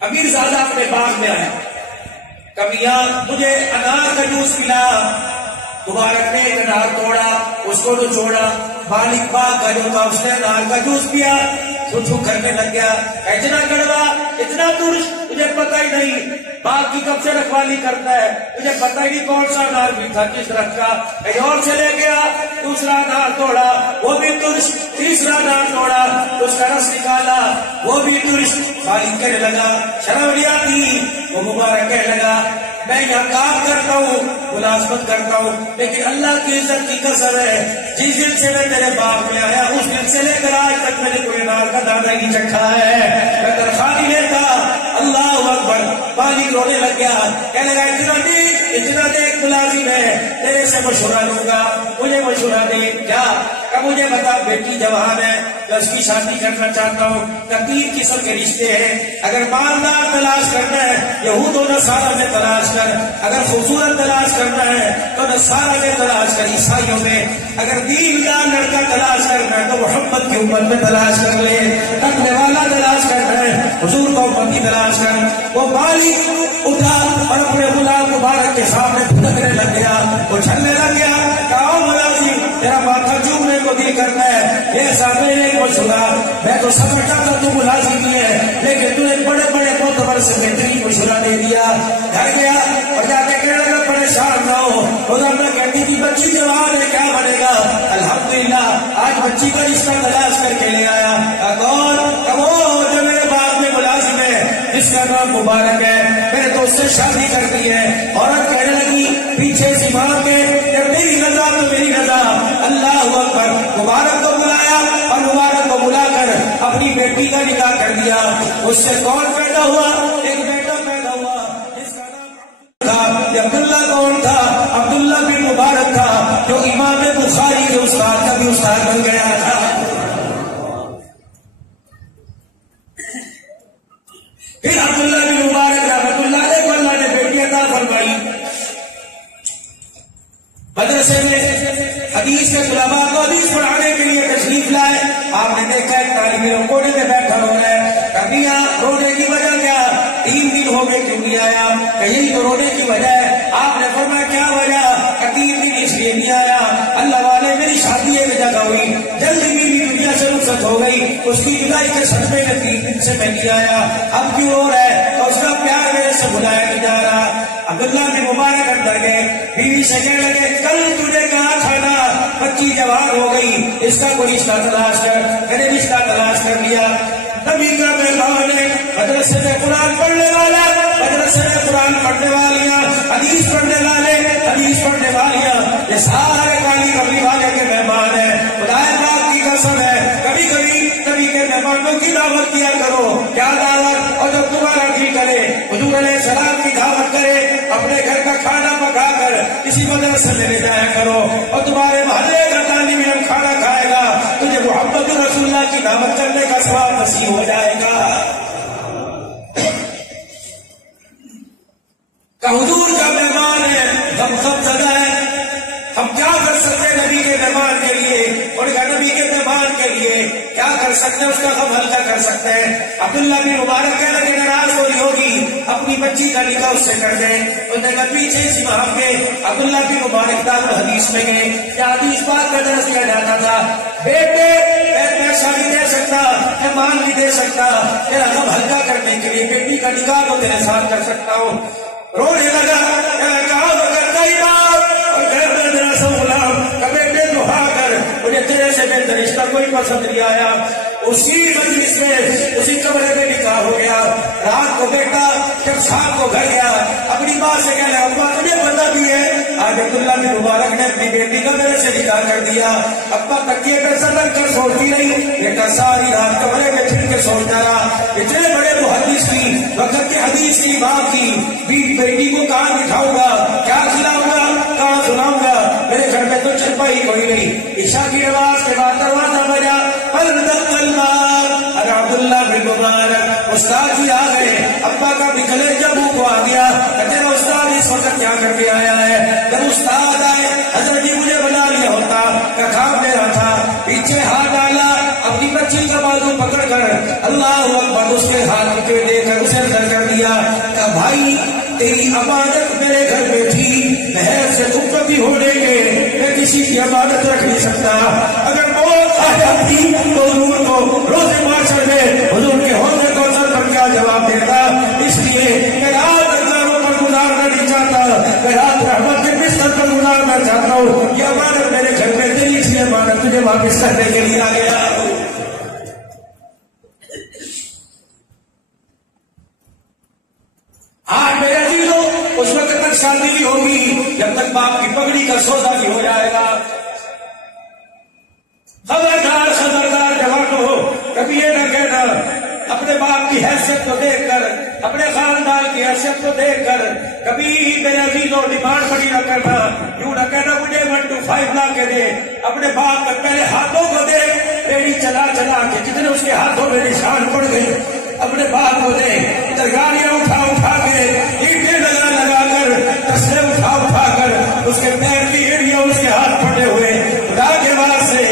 امیر زادہ اپنے باغ میں آیا, کبھی مجھے انار کا جوس پلا. مبارک نے ایک انار توڑا, اس کو تو چھوڑا, مالک باغ کا جو تھا اس نے انار کا جوس پیا, تو کرنے لگ گیا, اتنا کڑوا اتنا ترش, مجھے پتہ ہی نہیں باغ کی کب سے رکھوالی کرتا ہے, مجھے پتہ ہی نہیں کون سا انار بھی تھا کس طرح کا. کہیں اور سے لے گیا, دوسرا انار توڑا, وہ بھی ترش, تیسرا انار توڑا, اس کا رس نکالا, وہ بھی ترش. مالک کہنے لگا شرم نہیں آتی. وہ مبارک کہنے لگا میں یہاں کام کرتا ہوں, ملازمت کرتا ہوں, لیکن اللہ کی عزت کی قسم ہے جس دن سے میں میرے باغ میں آیا اس دن سے لے کر آج تک میں نے کوئی انار کا دانہ نہیں چکھا ہے, میں تنخواہ نہیں لیتا. اللہ اکبر. مالک رونے لگ گیا, کہنے لگا اتنا دیکھ ملازم ہے, تیرے سے مشورہ لوں گا, مجھے مشورہ دے. کیا کہ مجھے بتا بیٹی جوان ہے میں اس کی شادی کرنا چاہتا ہوں کہ 3 قسم کے رشتے ہیں, اگر مالدار تلاش کرنا ہے یہود و نصارہ میں تلاش کر, اگر خوبصورت تلاش کرنا ہے تو نصارہ میں تلاش کر عیسائیوں میں, اگر دیندار لڑکا تلاش کرنا ہے تو محمد کی امت میں تلاش کر لے, تقوی والا تلاش کرنا ہے حضور کا امتی تلاش کر. وہ مالک اٹھا اور اپنے غلام مبارک کے سامنے پھٹکنے لگ گیا, اچھلنے لگ گیا, کہا ملازم تیرا ماتھا چومنے کو دل کرتا ہے, یہ ایسا میں نے کچھ سنا, میں تو سمجھتا تھا تو ملازم نہیں ہے لیکن تو نے بڑے بڑے معتبر سے بہترین مشورہ دے دیا. گھر گیا اور جا کے کہنے لگا پریشان نہ ہو, روزانہ کہتی تھی بچی جوان ہے کیا بنے گا, الحمدللہ آج بچی کا رشتہ تلاش کر کے لے آیا. کون وہ جو میرے باپ میں ملازم ہے جس کا نام مبارک ہے, میں نے تو اس سے شادی کر دی ہے. عورت کہنے لگی پیچھے سے ماں کے میری رضا تو میری رضا, اللہ اکبر. مبارک کو بلایا اور مبارک کو بلا کر اپنی بیٹی کا نکاح کر دیا. اس سے کون پیدا ہوا, ایک بیٹا پیدا ہوا جس کا نام تھا. یہ عبداللہ کون تھا, عبداللہ بن مبارک تھا جو امام بخاری کے استاد کا بھی استاد بن گیا تھا. پھر عبداللہ بن مبارک رحمۃ اللہ علیہ کو اللہ نے بیٹی عطا فرمائی. مدرسے میں حدیث کے طلباء کو حدیث پڑھانے کے لیے تشریف لائے. آپ نے دیکھا ایک طالب علم کونے میں بیٹھا ہو رہا ہے. کبھی رونے کی وجہ کیا, 3 دن ہو گئے کیوں نہیں آیا, کہ یہی تو رونے کی وجہ ہے. آپ نے فرمایا کیا وجہ, کہ 3 دن اس لیے نہیں آیا, اللہ والے میری شادی ایک جگہ ہوئی, جلدی میری دنیا سے رخصت ہو گئی, اس کی جدائی کے صدمے میں 3 دن سے میں نہیں آیا, اب کیوں ہو رہا ہے, تو اس کا پیار میرے سے بلایا نہیں جا رہا. عبداللہ بن مبارک اندر گئے, بیوی سے کہنے لگے کل تجھے کہا تھا نا بچی جوان ہو گئی, اس کا کوئی رشتہ تلاش کر. میں نے رشتہ تلاش کر لیا. نبی کا مہمان ہے, مدرسے میں قرآن پڑھنے والا, مدرسے میں قرآن پڑھنے والیاں, حدیث پڑھنے والے, حدیث پڑھنے والیاں, یہ سارے کالی کملی والے کے مہمان ہیں. خدا پاک کی قسم ہے کبھی کبھی نبی کے مہمانوں کی دعوت کیا کرو. کیا دعوت, اور جب تمہارا دل کرے حضور علیہ السلام کی دعوت کرے, اپنے گھر کا کھانا پکا کر کسی مدرسے میں لے جایا کرو, اور تمہارے محلے کا طالب علم کھانا کھائے گا, تجھے محمد رسول اللہ کی دعوت کرنے کا ثواب نصیب ہو جائے گا. کہ حضور کا مہمان ہے, ہم سب زدہ ہے, ہم کیا کر سکتے ہیں نبی کے مہمان کے لیے, اور نبی کے مہمان کے لیے کیا کر سکتے ہیں, اس کا غم ہلکا کر سکتے ہیں. عبداللہ بن مبارک کہنے لگے ناراض ہو رہی ہوگی, اپنی بچی کا نکاح اس سے کر دیں. انہوں نے کہا پیچھے سے وہاں کے عبداللہ بن مبارک دار الحدیث میں گئے, کیا حدیث بات کا درس دیا جاتا تھا, بیٹے میں پیسہ نہیں دے سکتا, میں مال نہیں دے سکتا, تیرا غم ہلکا کرنے کے لیے بیٹی کا نکاح تو تیرے ساتھ کر سکتا ہوں. رونے لگا, کہا کرتا ہی بات, اور گھر میں میرا سب غلام کا بیٹے دعا کر, مجھے تیرے سے بہتر رشتہ کوئی پسند نہیں آیا. اسی مجلس میں اسی کمرے میں نکاح ہو گیا. رات کو بیٹا جب شام کو گھر گیا اپنی ماں سے کہنے لگا ابا تجھے پتا بھی ہے آج عبداللہ بن مبارک نے اپنی بیٹی کا میرے سے نکاح کر دیا. ابا تکیے پہ سر رکھ کر سوچتی رہی, بیٹا ساری رات کمرے میں پھر کے سوچتا رہا. اتنے بڑے محدث کی وقت کے حدیث کی بات کی, بیٹی کو کہاں بٹھاؤں گا, کیا کھلاؤں گا, کہاں سناؤں گا, میرے گھر میں تو چرپائی کوئی نہیں. عشاء کی نماز کے بعد دروازہ بجا, عبداللہ بن مبارک استاد جی آ گئے. ابا کا بھی گلے جب کو آ گیا, تیرا استاد اس وقت کیا کر کے آیا ہے. جب استاد آئے حضرت جی مجھے بنا لیا ہوتا, کا کام میرا تھا. پیچھے ہاتھ ڈالا, اپنی بچی کا بازو پکڑ کر اللہ اکبر اس کے ہاتھ کے دے کر اسے اندر کر دیا. کہ بھائی تیری امانت میرے گھر میں تھی, محض سے تم کبھی ہونے کے میں کسی کی امانت رکھ نہیں سکتا. اگر موت آ جاتی تو حضور کو روزے معاشر میں حضور کے ہونے کو سر پر کیا جواب دیتا. اس لیے میں رات اندروں پر گزارنا نہیں چاہتا, میں رات رحمت کے بستر پر گزارنا چاہتا ہوں. یہ امانت میرے گھر میں تیری, اس لیے امانت تجھے واپس کرنے کے لیے آ گیا. آج میرے عزیزوں اس وقت تک شادی بھی ہوگی جب تک باپ کی پگڑی کا سودا بھی ہو جائے گا. خبردار خبردار جوان ہو, کبھی یہ نہ کہنا اپنے باپ کی حیثیت کو دیکھ کر اپنے خاندان کی حیثیت کو دیکھ کر کبھی میرے عزیزوں ڈیمانڈ بڑی نہ کرنا، یوں نہ کہنا مجھے 1 to 5 لا کے دے، اپنے باپ کے پہلے ہاتھوں کو دے، ریڑھی چلا چلا کے جتنے اس کے ہاتھوں میں نشان پڑ گئے اپنے باپ کو دے، ترگاڑیاں اٹھا اٹھا کے، اینٹیں لگا لگا کر، تسلے اٹھا اٹھا کر، اس کے پیر کی ایڑیاں اس کے ہاتھ پڑے ہوئے، خدا کے واسطے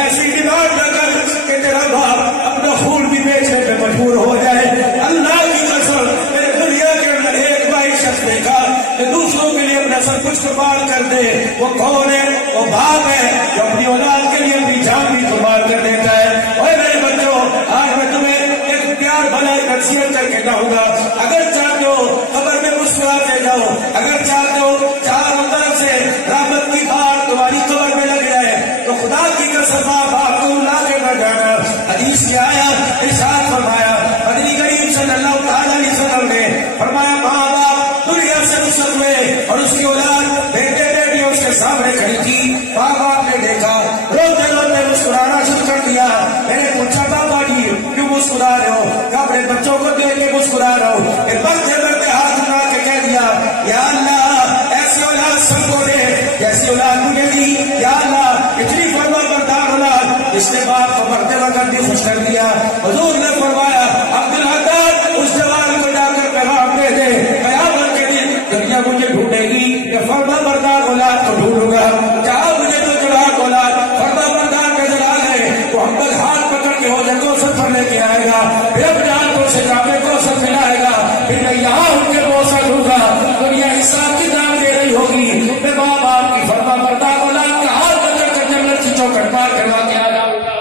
ایسی ڈیمانڈ نہ کر کہ تیرا باپ اپنا خون بھی بیچنے پہ مجبور ہو جائے۔ اللہ کی قسم میں نے دنیا کے اندر ایک بھائی شخص دیکھا کہ دوسروں کے لیے اپنا سب کچھ قربان کر دے، وہ کون ہے؟ وہ باپ ہے جو اپنی اولاد کے لیے اپنی جان بھی قربان کر دیتا ہے۔ اور میرے بچوں، آج میں تمہیں ایک پیار بھلا ایک نصیحت کر کے کہوں گا، اگر چاہتے ہو قبر میں مسکراتے جاؤ، اگر چاہتے ہو چاروں طرف سے رحمت کی بات تمہاری قبر میں لگ جائے، تو خدا کی قسم آپ کو لا کے نہ جانا۔ حدیث کی آیت ارشاد فرمایا، نبی کریم صلی اللہ تعالی علیہ وسلم نے فرمایا، ماں باپ دنیا سے رخصت ہوئے اور اس کی اولاد بیٹے بیٹیوں اس کے سامنے کھڑی تھی، ماں باپ نے دیکھا روتے روتے مسکرانا شروع کر دیا۔ میں نے پوچھا بابا جی کیوں مسکرا رہے ہو؟ کہ اپنے بچوں کو دیکھ کے مسکرا رہا ہوں۔ پھر بڑھتے بڑھتے ہاتھ اٹھا کے کہہ دیا، یا اللہ ایسی اولاد سب کو دے جیسی اولاد مجھے دی، یا اللہ اتنی فرما بردار اولاد جس نے باپ کو مرتے وقت بھی خوش کر دیا۔ حضور نے فرمایا، عبدالحداد اس جوان کو جا کر پیغام دے دے، قیامت کے دن دنیا مجھے ڈھونڈے گی کہ فرما بردار اولاد کو ڈھونڈوں گا، چاہو مجھے تو جوان اولاد فرما بردار نظر آ گئے، محمد ہاتھ پکڑ کے ہو جائے کوثر پر لے کے آئے گا، پھر اپنے ہاتھوں سے جاپے کوثر پلائے گا، پھر میں یہاں ان کے بوسہ دوں گا، دنیا حساب کی دام دے رہی ہوگی، میں ماں باپ کی فرما بردار اولاد کا ہاتھ پکڑ کر جنت کی چوکھٹ پار کروا کے آ جاؤں گا۔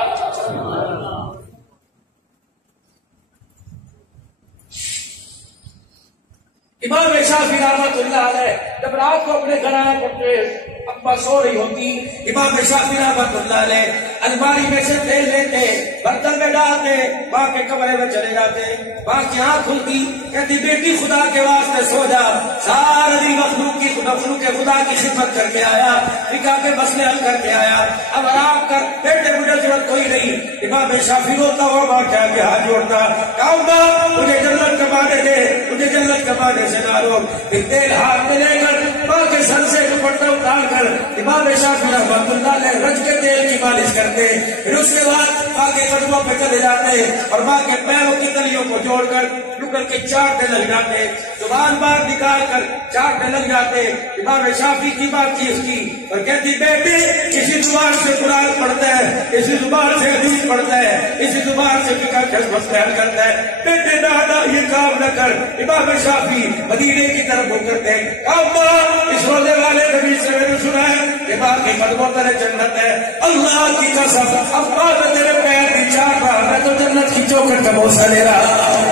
امام شافعی رحمۃ اللہ علیہ جب رات کو اپنے گھر آیا کرتے، اپا سو رہی ہوتی، امام شافعی رحمۃ اللہ علیہ الماری میں سے تیل لیتے، برتن میں ڈالتے، ماں کے کمرے میں چلے جاتے، ماں کی آنکھ کھلتی، کہتی بیٹی خدا کے واسطے سو جا، سارا دن مخلوق خدا کی خدمت کر کے آیا، نکاح کے مسئلے حل کر کے آیا، اب آرام کر بیٹے، مجھے ضرورت کوئی نہیں۔ امام شافعی روتا ہوا ماں کے آگے ہاتھ جوڑتا، کہا ماں مجھے جنت کمانے دے، مجھے جنت کمانے سے نہ روک۔ پھر تیل ہاتھ میں لے کر ماں کے سر سے دوپٹہ اتار کر امام شافعی رحمۃ اللہ علیہ رج کے تیل کی مالش کرتے، پھر اس کے بعد ماں کے قدموں پہ چلے جاتے اور ماں کے پیروں کی تلیوں کو جوڑ کر لکڑ کے چاٹنے لگ جاتے، زبان باہر نکال کر چاٹنے لگ جاتے۔ امام شافعی کی بات چیز کی اور کہتی بیٹے کسی زبان سے قرآن پڑھتا ہے، اسی زبان سے حدیث پڑھتا ہے، اسی زبان سے فقہ کے مسئلے حل کرتا ہے، بیٹے دادا یہ کام نہ کر۔ امام شافعی مدینے کی طرف ہو کرتے ہیں، اماں اس روزے والے نبی سے میں نے سنا ہے کہ ماں کے قدموں پر جنت ہے، اللہ کی قسم اب ماں نے تیرے پیر بھی چاٹ رہا، میں تو جنت کی چوکھٹ کا بوسہ لے رہا۔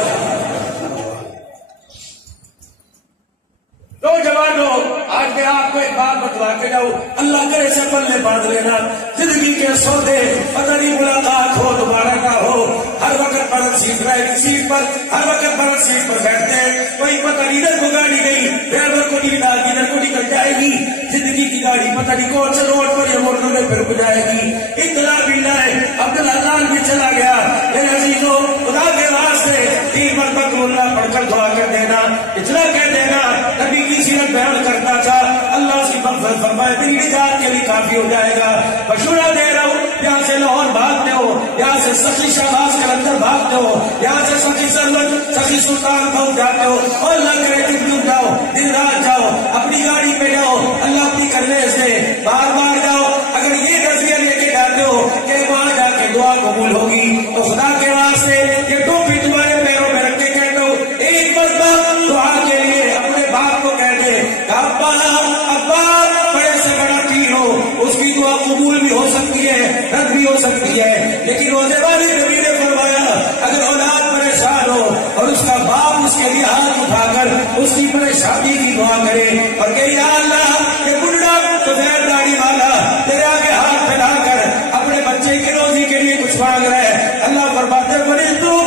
نوجوانوں آج میں آپ کو ایک بات بتلا کے جاؤں، اللہ کرے سے پلے باندھ لینا، زندگی کے سودے پتہ نہیں ملاقات ہو دوبارہ نہ ہو، ہر وقت برت سیٹ ڈرائیونگ سیٹ پر، ہر وقت برت سیٹ پر بیٹھتے ہیں، کوئی پتہ نہیں ادھر کو گاڑی گئی، ڈرائیور کو نیند آ گئی، ادھر کو نکل جائے گی، زندگی کی گاڑی پتہ نہیں کون سے روڈ پر یا موٹر میں پھر رک جائے گی۔ اطلاع بھی لائے عبدالحلال بھی چلا گیا، میرے عزیزوں خدا کے واسطے 3 مرتبہ اللہ پڑھ کر دعا کر دینا، اتنا کہہ دینا نبی کی سیرت بیان کرتا تھا، اللہ سے مغفرت فرمائے میری نجات کے لیے کافی ہو جائے گا۔ مشورہ دے رہا ہوں، یہاں سے لاہور بھاگتے ہو، یہاں سے سخی شہباز کے اندر بھاگتے ہو، یہاں سے سخی سرور سخی سلطان پہنچ جاتے ہو، اور اللہ کرے دن جاؤ دن رات جاؤ، اپنی گاڑی پہ جاؤ، اللہ اپنی کرنے سے بار بار جاؤ، اگر یہ نظریہ لے کے جاتے ہو کہ وہاں جا کے دعا قبول ہوگی تو خدا کے واسطے یہ ٹوپی تمہارے پیروں میں رکھ کے کہتا ہوں ایک مرتبہ دعا کے لیے اپنے باپ کو کہہ دے، ابا بڑے سے بڑا پیر ہو، اس کی دعا قبول بھی ہو سکتی ہے رد بھی ہو سکتی ہے، لیکن روزے والے نبی نے فرمایا اگر اولاد پریشان ہو اور اس کا باپ اس کے لیے ہاتھ اٹھا کر اس کی پریشانی کی دعا کرے اور کہ یا اللہ یہ بڑھڑا سفید داڑھی والا تیرے آگے ہاتھ پھیلا کر اپنے بچے کی روزی کے لیے کچھ مانگ رہا ہے، اللہ فرماتے مریض دو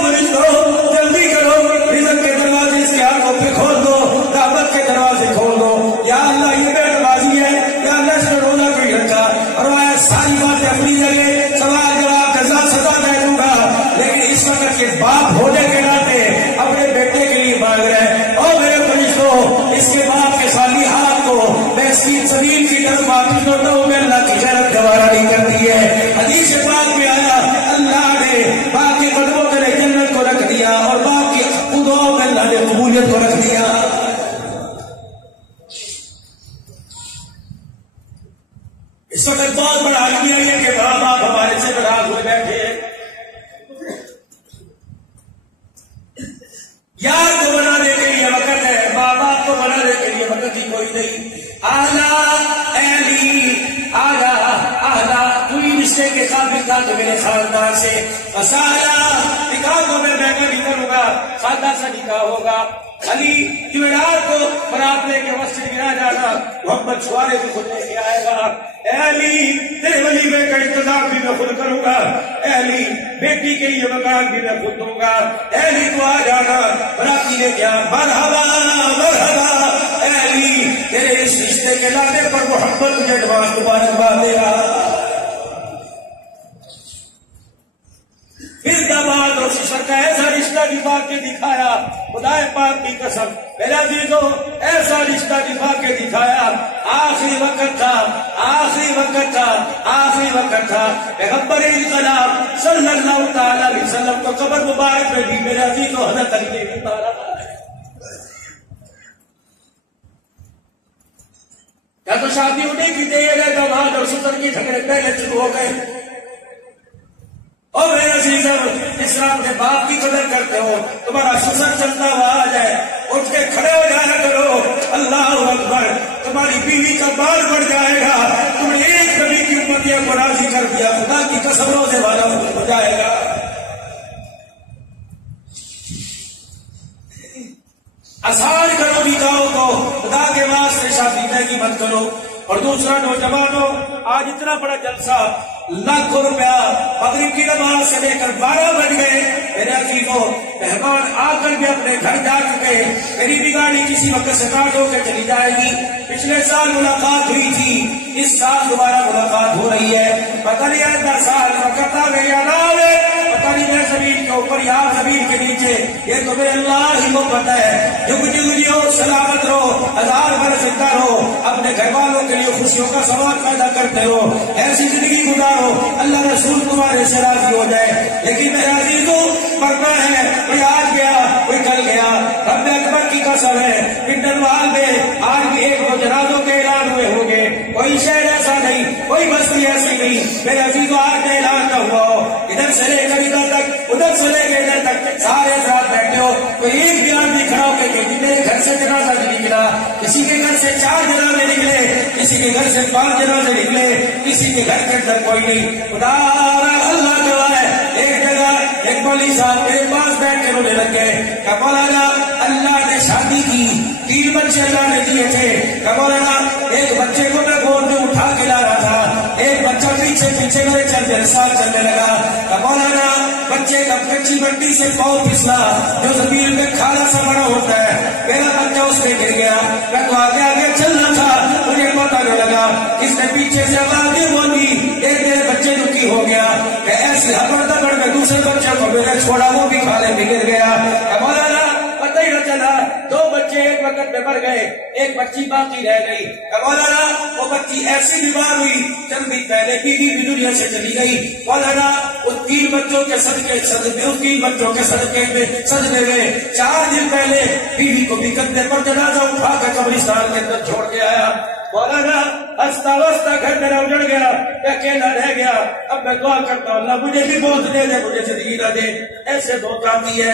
جلدی کرو، رزق کے دروازے اس کے ہاتھوں پہ کھول دو، دعوت کے دروازے کھول دو، یا اللہ یہ بیٹ بازی ہے، یا اللہ اس میں روزہ کوئی رکھا اور وہ ساری باتیں اپنی جگہ، سوال جواب جزا سزا دے دوں گا، لیکن اس وقت کے باپ ہونے کے ناطے اپنے بیٹے کے لیے مانگ ناراض ہوئے بیٹھے. یار کو بنانے کے لیے وقت ہے, ماں باپ کو بنانے کے لیے وقت ہی کوئی نہیں. کوئی رشتے کے قابل تھا تو میرے خاندان سے نکاح کو میں نہیں کروں گا, سادہ سا نکاح ہوگا. علی جمعرات کو برات لے کے مسجد گرا جانا, محمد چھوارے بھی خود لے کے آئے گا. اے علی تیرے ولیمے کا انتظام بھی میں خود کروں گا. اے علی بیٹی کے لیے مکان بھی میں خود دوں گا. اے علی تو آ جانا براتی لے کے آ. مرحبا مرحبا. اے علی تیرے اس رشتے کے لانے پر محمد تجھے ایڈوانس مبارکباد دے گا. پھر داماد اور شوہر کا ایسا رشتہ نبھا کے دکھایا, خدا پاک کی قسم میرے عزیزو ایسا رشتہ نبھا کے دکھایا. آخری وقت تھا, آخری وقت تھا, آخری وقت تھا. پیغمبر انقلاب صلی اللہ تعالی علیہ وسلم کو قبر مبارک میں بھی میرے عزیزو حضرت علی نے اتارا. کیا تو شادی ہونے کی دیر ہے, داماد اور شوہر کی جھگڑے پہلے شروع ہو گئے. اور میرے عزیزوں اسلام کے باپ کی قدر کرتے ہو, تمہارا شوہر چلتا ہوا آ جائے اٹھ کے کھڑے ہو جایا کرو. اللہ اکبر. تمہاری بیوی کا بال بڑھ جائے گا, تم نے ایک نبی کی امتیوں کو راضی کر دیا, خدا کی قسم روزے والا ہو جائے گا. آسان کرو نکاحوں کو, خدا کے واسطے شادی مہنگی مت کرو. اور دوسرا نوجوانوں, آج اتنا بڑا جلسہ, لاکھوں روپیہ مغرب کی نماز سے لے کر 12 بج گئے. میرے عزیزوں مہمان آ کر بھی اپنے گھر جا چکے. میری بھی گاڑی کسی وقت اسٹارٹ ہو کے چلی جائے گی. پچھلے سال ملاقات ہوئی تھی, اس سال دوبارہ ملاقات ہو رہی ہے. پتہ نہیں آئندہ سال وقت آ گیا نہ آئے, پتہ نہیں میں زمین کے اوپر یا زمین کے نیچے, یہ تو میرے اللہ ہی کو پتہ ہے. جگ جگ جیو, سلامت رہو, 1000 برس زندہ رہو, اپنے گھر والوں کے لیے خوشیوں کا سوال پیدا کرتے ہو, ایسی زندگی گزارو اللہ رسول تمہارے سے راضی ہو جائے. لیکن میرے عزیزوں مرنا ہے, کوئی آج گیا کوئی کل گیا. رب اکبر کی قسم ہے, پنڈلوال میں آج بھی 1-2 جنازوں کے اعلان ہوئے ہوں گے. کوئی شہر ایسا نہیں, کوئی بستی ایسی نہیں میرے عزیزوں آج کا اعلان نہ ہوا ہو. ادھر سے لے کر ادھر تک, ادھر سے لے کے ادھر تک سارے ساتھ بیٹھے ہو. کوئی ایک بھی آدمی کھڑا ہو کے میرے گھر سے جنازہ نہیں نکلا, کسی کے گھر سے 4 جنازے نکلے, کسی کے گھر سے 5 جنازے نکلے, کسی کے گھر کے اندر کوئی نہیں. خدا اللہ گواہ ہے, ایک جگہ ایک مولوی صاحب میرے پاس بیٹھ کے رونے لگ گئے کہ مولانا اللہ نے شادی کی, 3 بچے اللہ نے دیے تھے. کہ مولانا ایک بچے کو میں گود میں اٹھا کے لا رہا تھا, ایک بچہ پیچھے پیچھے میرے چلنے لگا. کہ مولانا بچے کا کچی مٹی سے پاؤں پھسلا, جو زمین میں کھالا سا بڑا ہوتا ہے, میرا بچہ اس میں گر گیا. میں تو آگے آگے چلنا تھا, مجھے پتہ نہ لگا, اس نے پیچھے سے آوازیں بولی, ایک میرے بچے دکھی ہو گیا. کہ ایسے ہبڑ دبڑ میں دوسرے بچے کو میں نے چھوڑا, وہ بھی کھالے میں گر گیا. کہ مولانا پتہ ہی نہ چلا, 2 بچے ایک وقت میں مر گئے, ایک بچی باقی رہ گئی. کہ مولانا وہ بچی ایسی بیمار ہوئی, چند دن پہلے بیوی بھی دنیا سے چلی گئی. مولانا اس 3 بچوں کے صدقے میں 4 دن پہلے بیوی کو بھی کندھے پر جنازہ اٹھا کر قبرستان کے اندر چھوڑ کے آیا. مولانا ہنستا وستا گھر میرا اجڑ گیا, اکیلا رہ گیا. اب میں دعا کرتا ہوں اللہ مجھے بھی موت دے دے, مجھے زندگی نہ دے. ایسے موت آتی ہے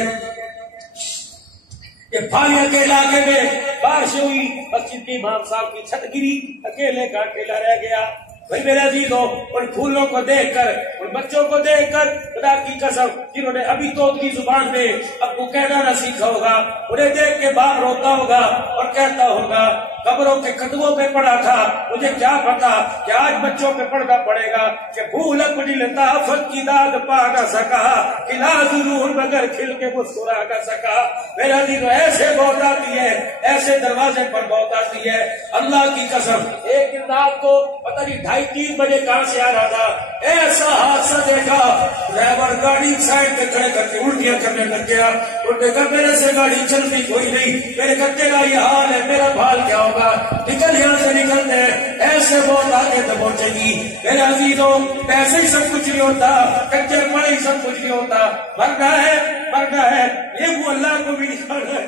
کہ پھالیاں کے علاقے میں بارش ہوئی, مسجد کے امام صاحب کی چھت گری, اکیلے کا اکیلا رہ گیا. بھائی میرے عزیزوں, ان پھولوں کو دیکھ کر, ان بچوں کو دیکھ کر, خدا کی قسم جنہوں نے ابھی تو کی زبان میں ابو کہنا نہ سیکھا ہوگا, انہیں دیکھ کے باپ روتا ہوگا اور کہتا ہوگا قبروں کے قدموں پہ پڑا تھا, مجھے کیا پتا کہ آج بچوں پہ پڑنا پڑے گا. کہ پھول اپنی لطافت کی داد پا نہ سکا, کھلا ضرور مگر کھل کے مسکرا نہ سکا. میرا دل ایسے موت آتی ہے, ایسے دروازے پر موت آتی ہے. اللہ کی قسم ایک دن رات کو پتہ نہیں 2:30-3 بجے کہاں سے آ رہا تھا, ایسا حادثہ دیکھا, ڈرائیور گاڑی سائڈ پہ کھڑے کر کے الٹیاں کرنے لگ گیا. انہوں نے کہا میرے سے گاڑی چلتی کوئی نہیں, میرے کتے کا یہ حال ہے, میرا بھال کیا ہوگا, نکل یہاں سے نکلتے ہیں. ایسے بہت آگے تو پہنچے گی. میرے عزیزوں پیسے ہی سب کچھ نہیں ہوتا, کچے پڑے ہی سب کچھ نہیں ہوتا. مرنا ہے, مرنا ہے, یہ وہ اللہ کو بھی دکھانا ہے.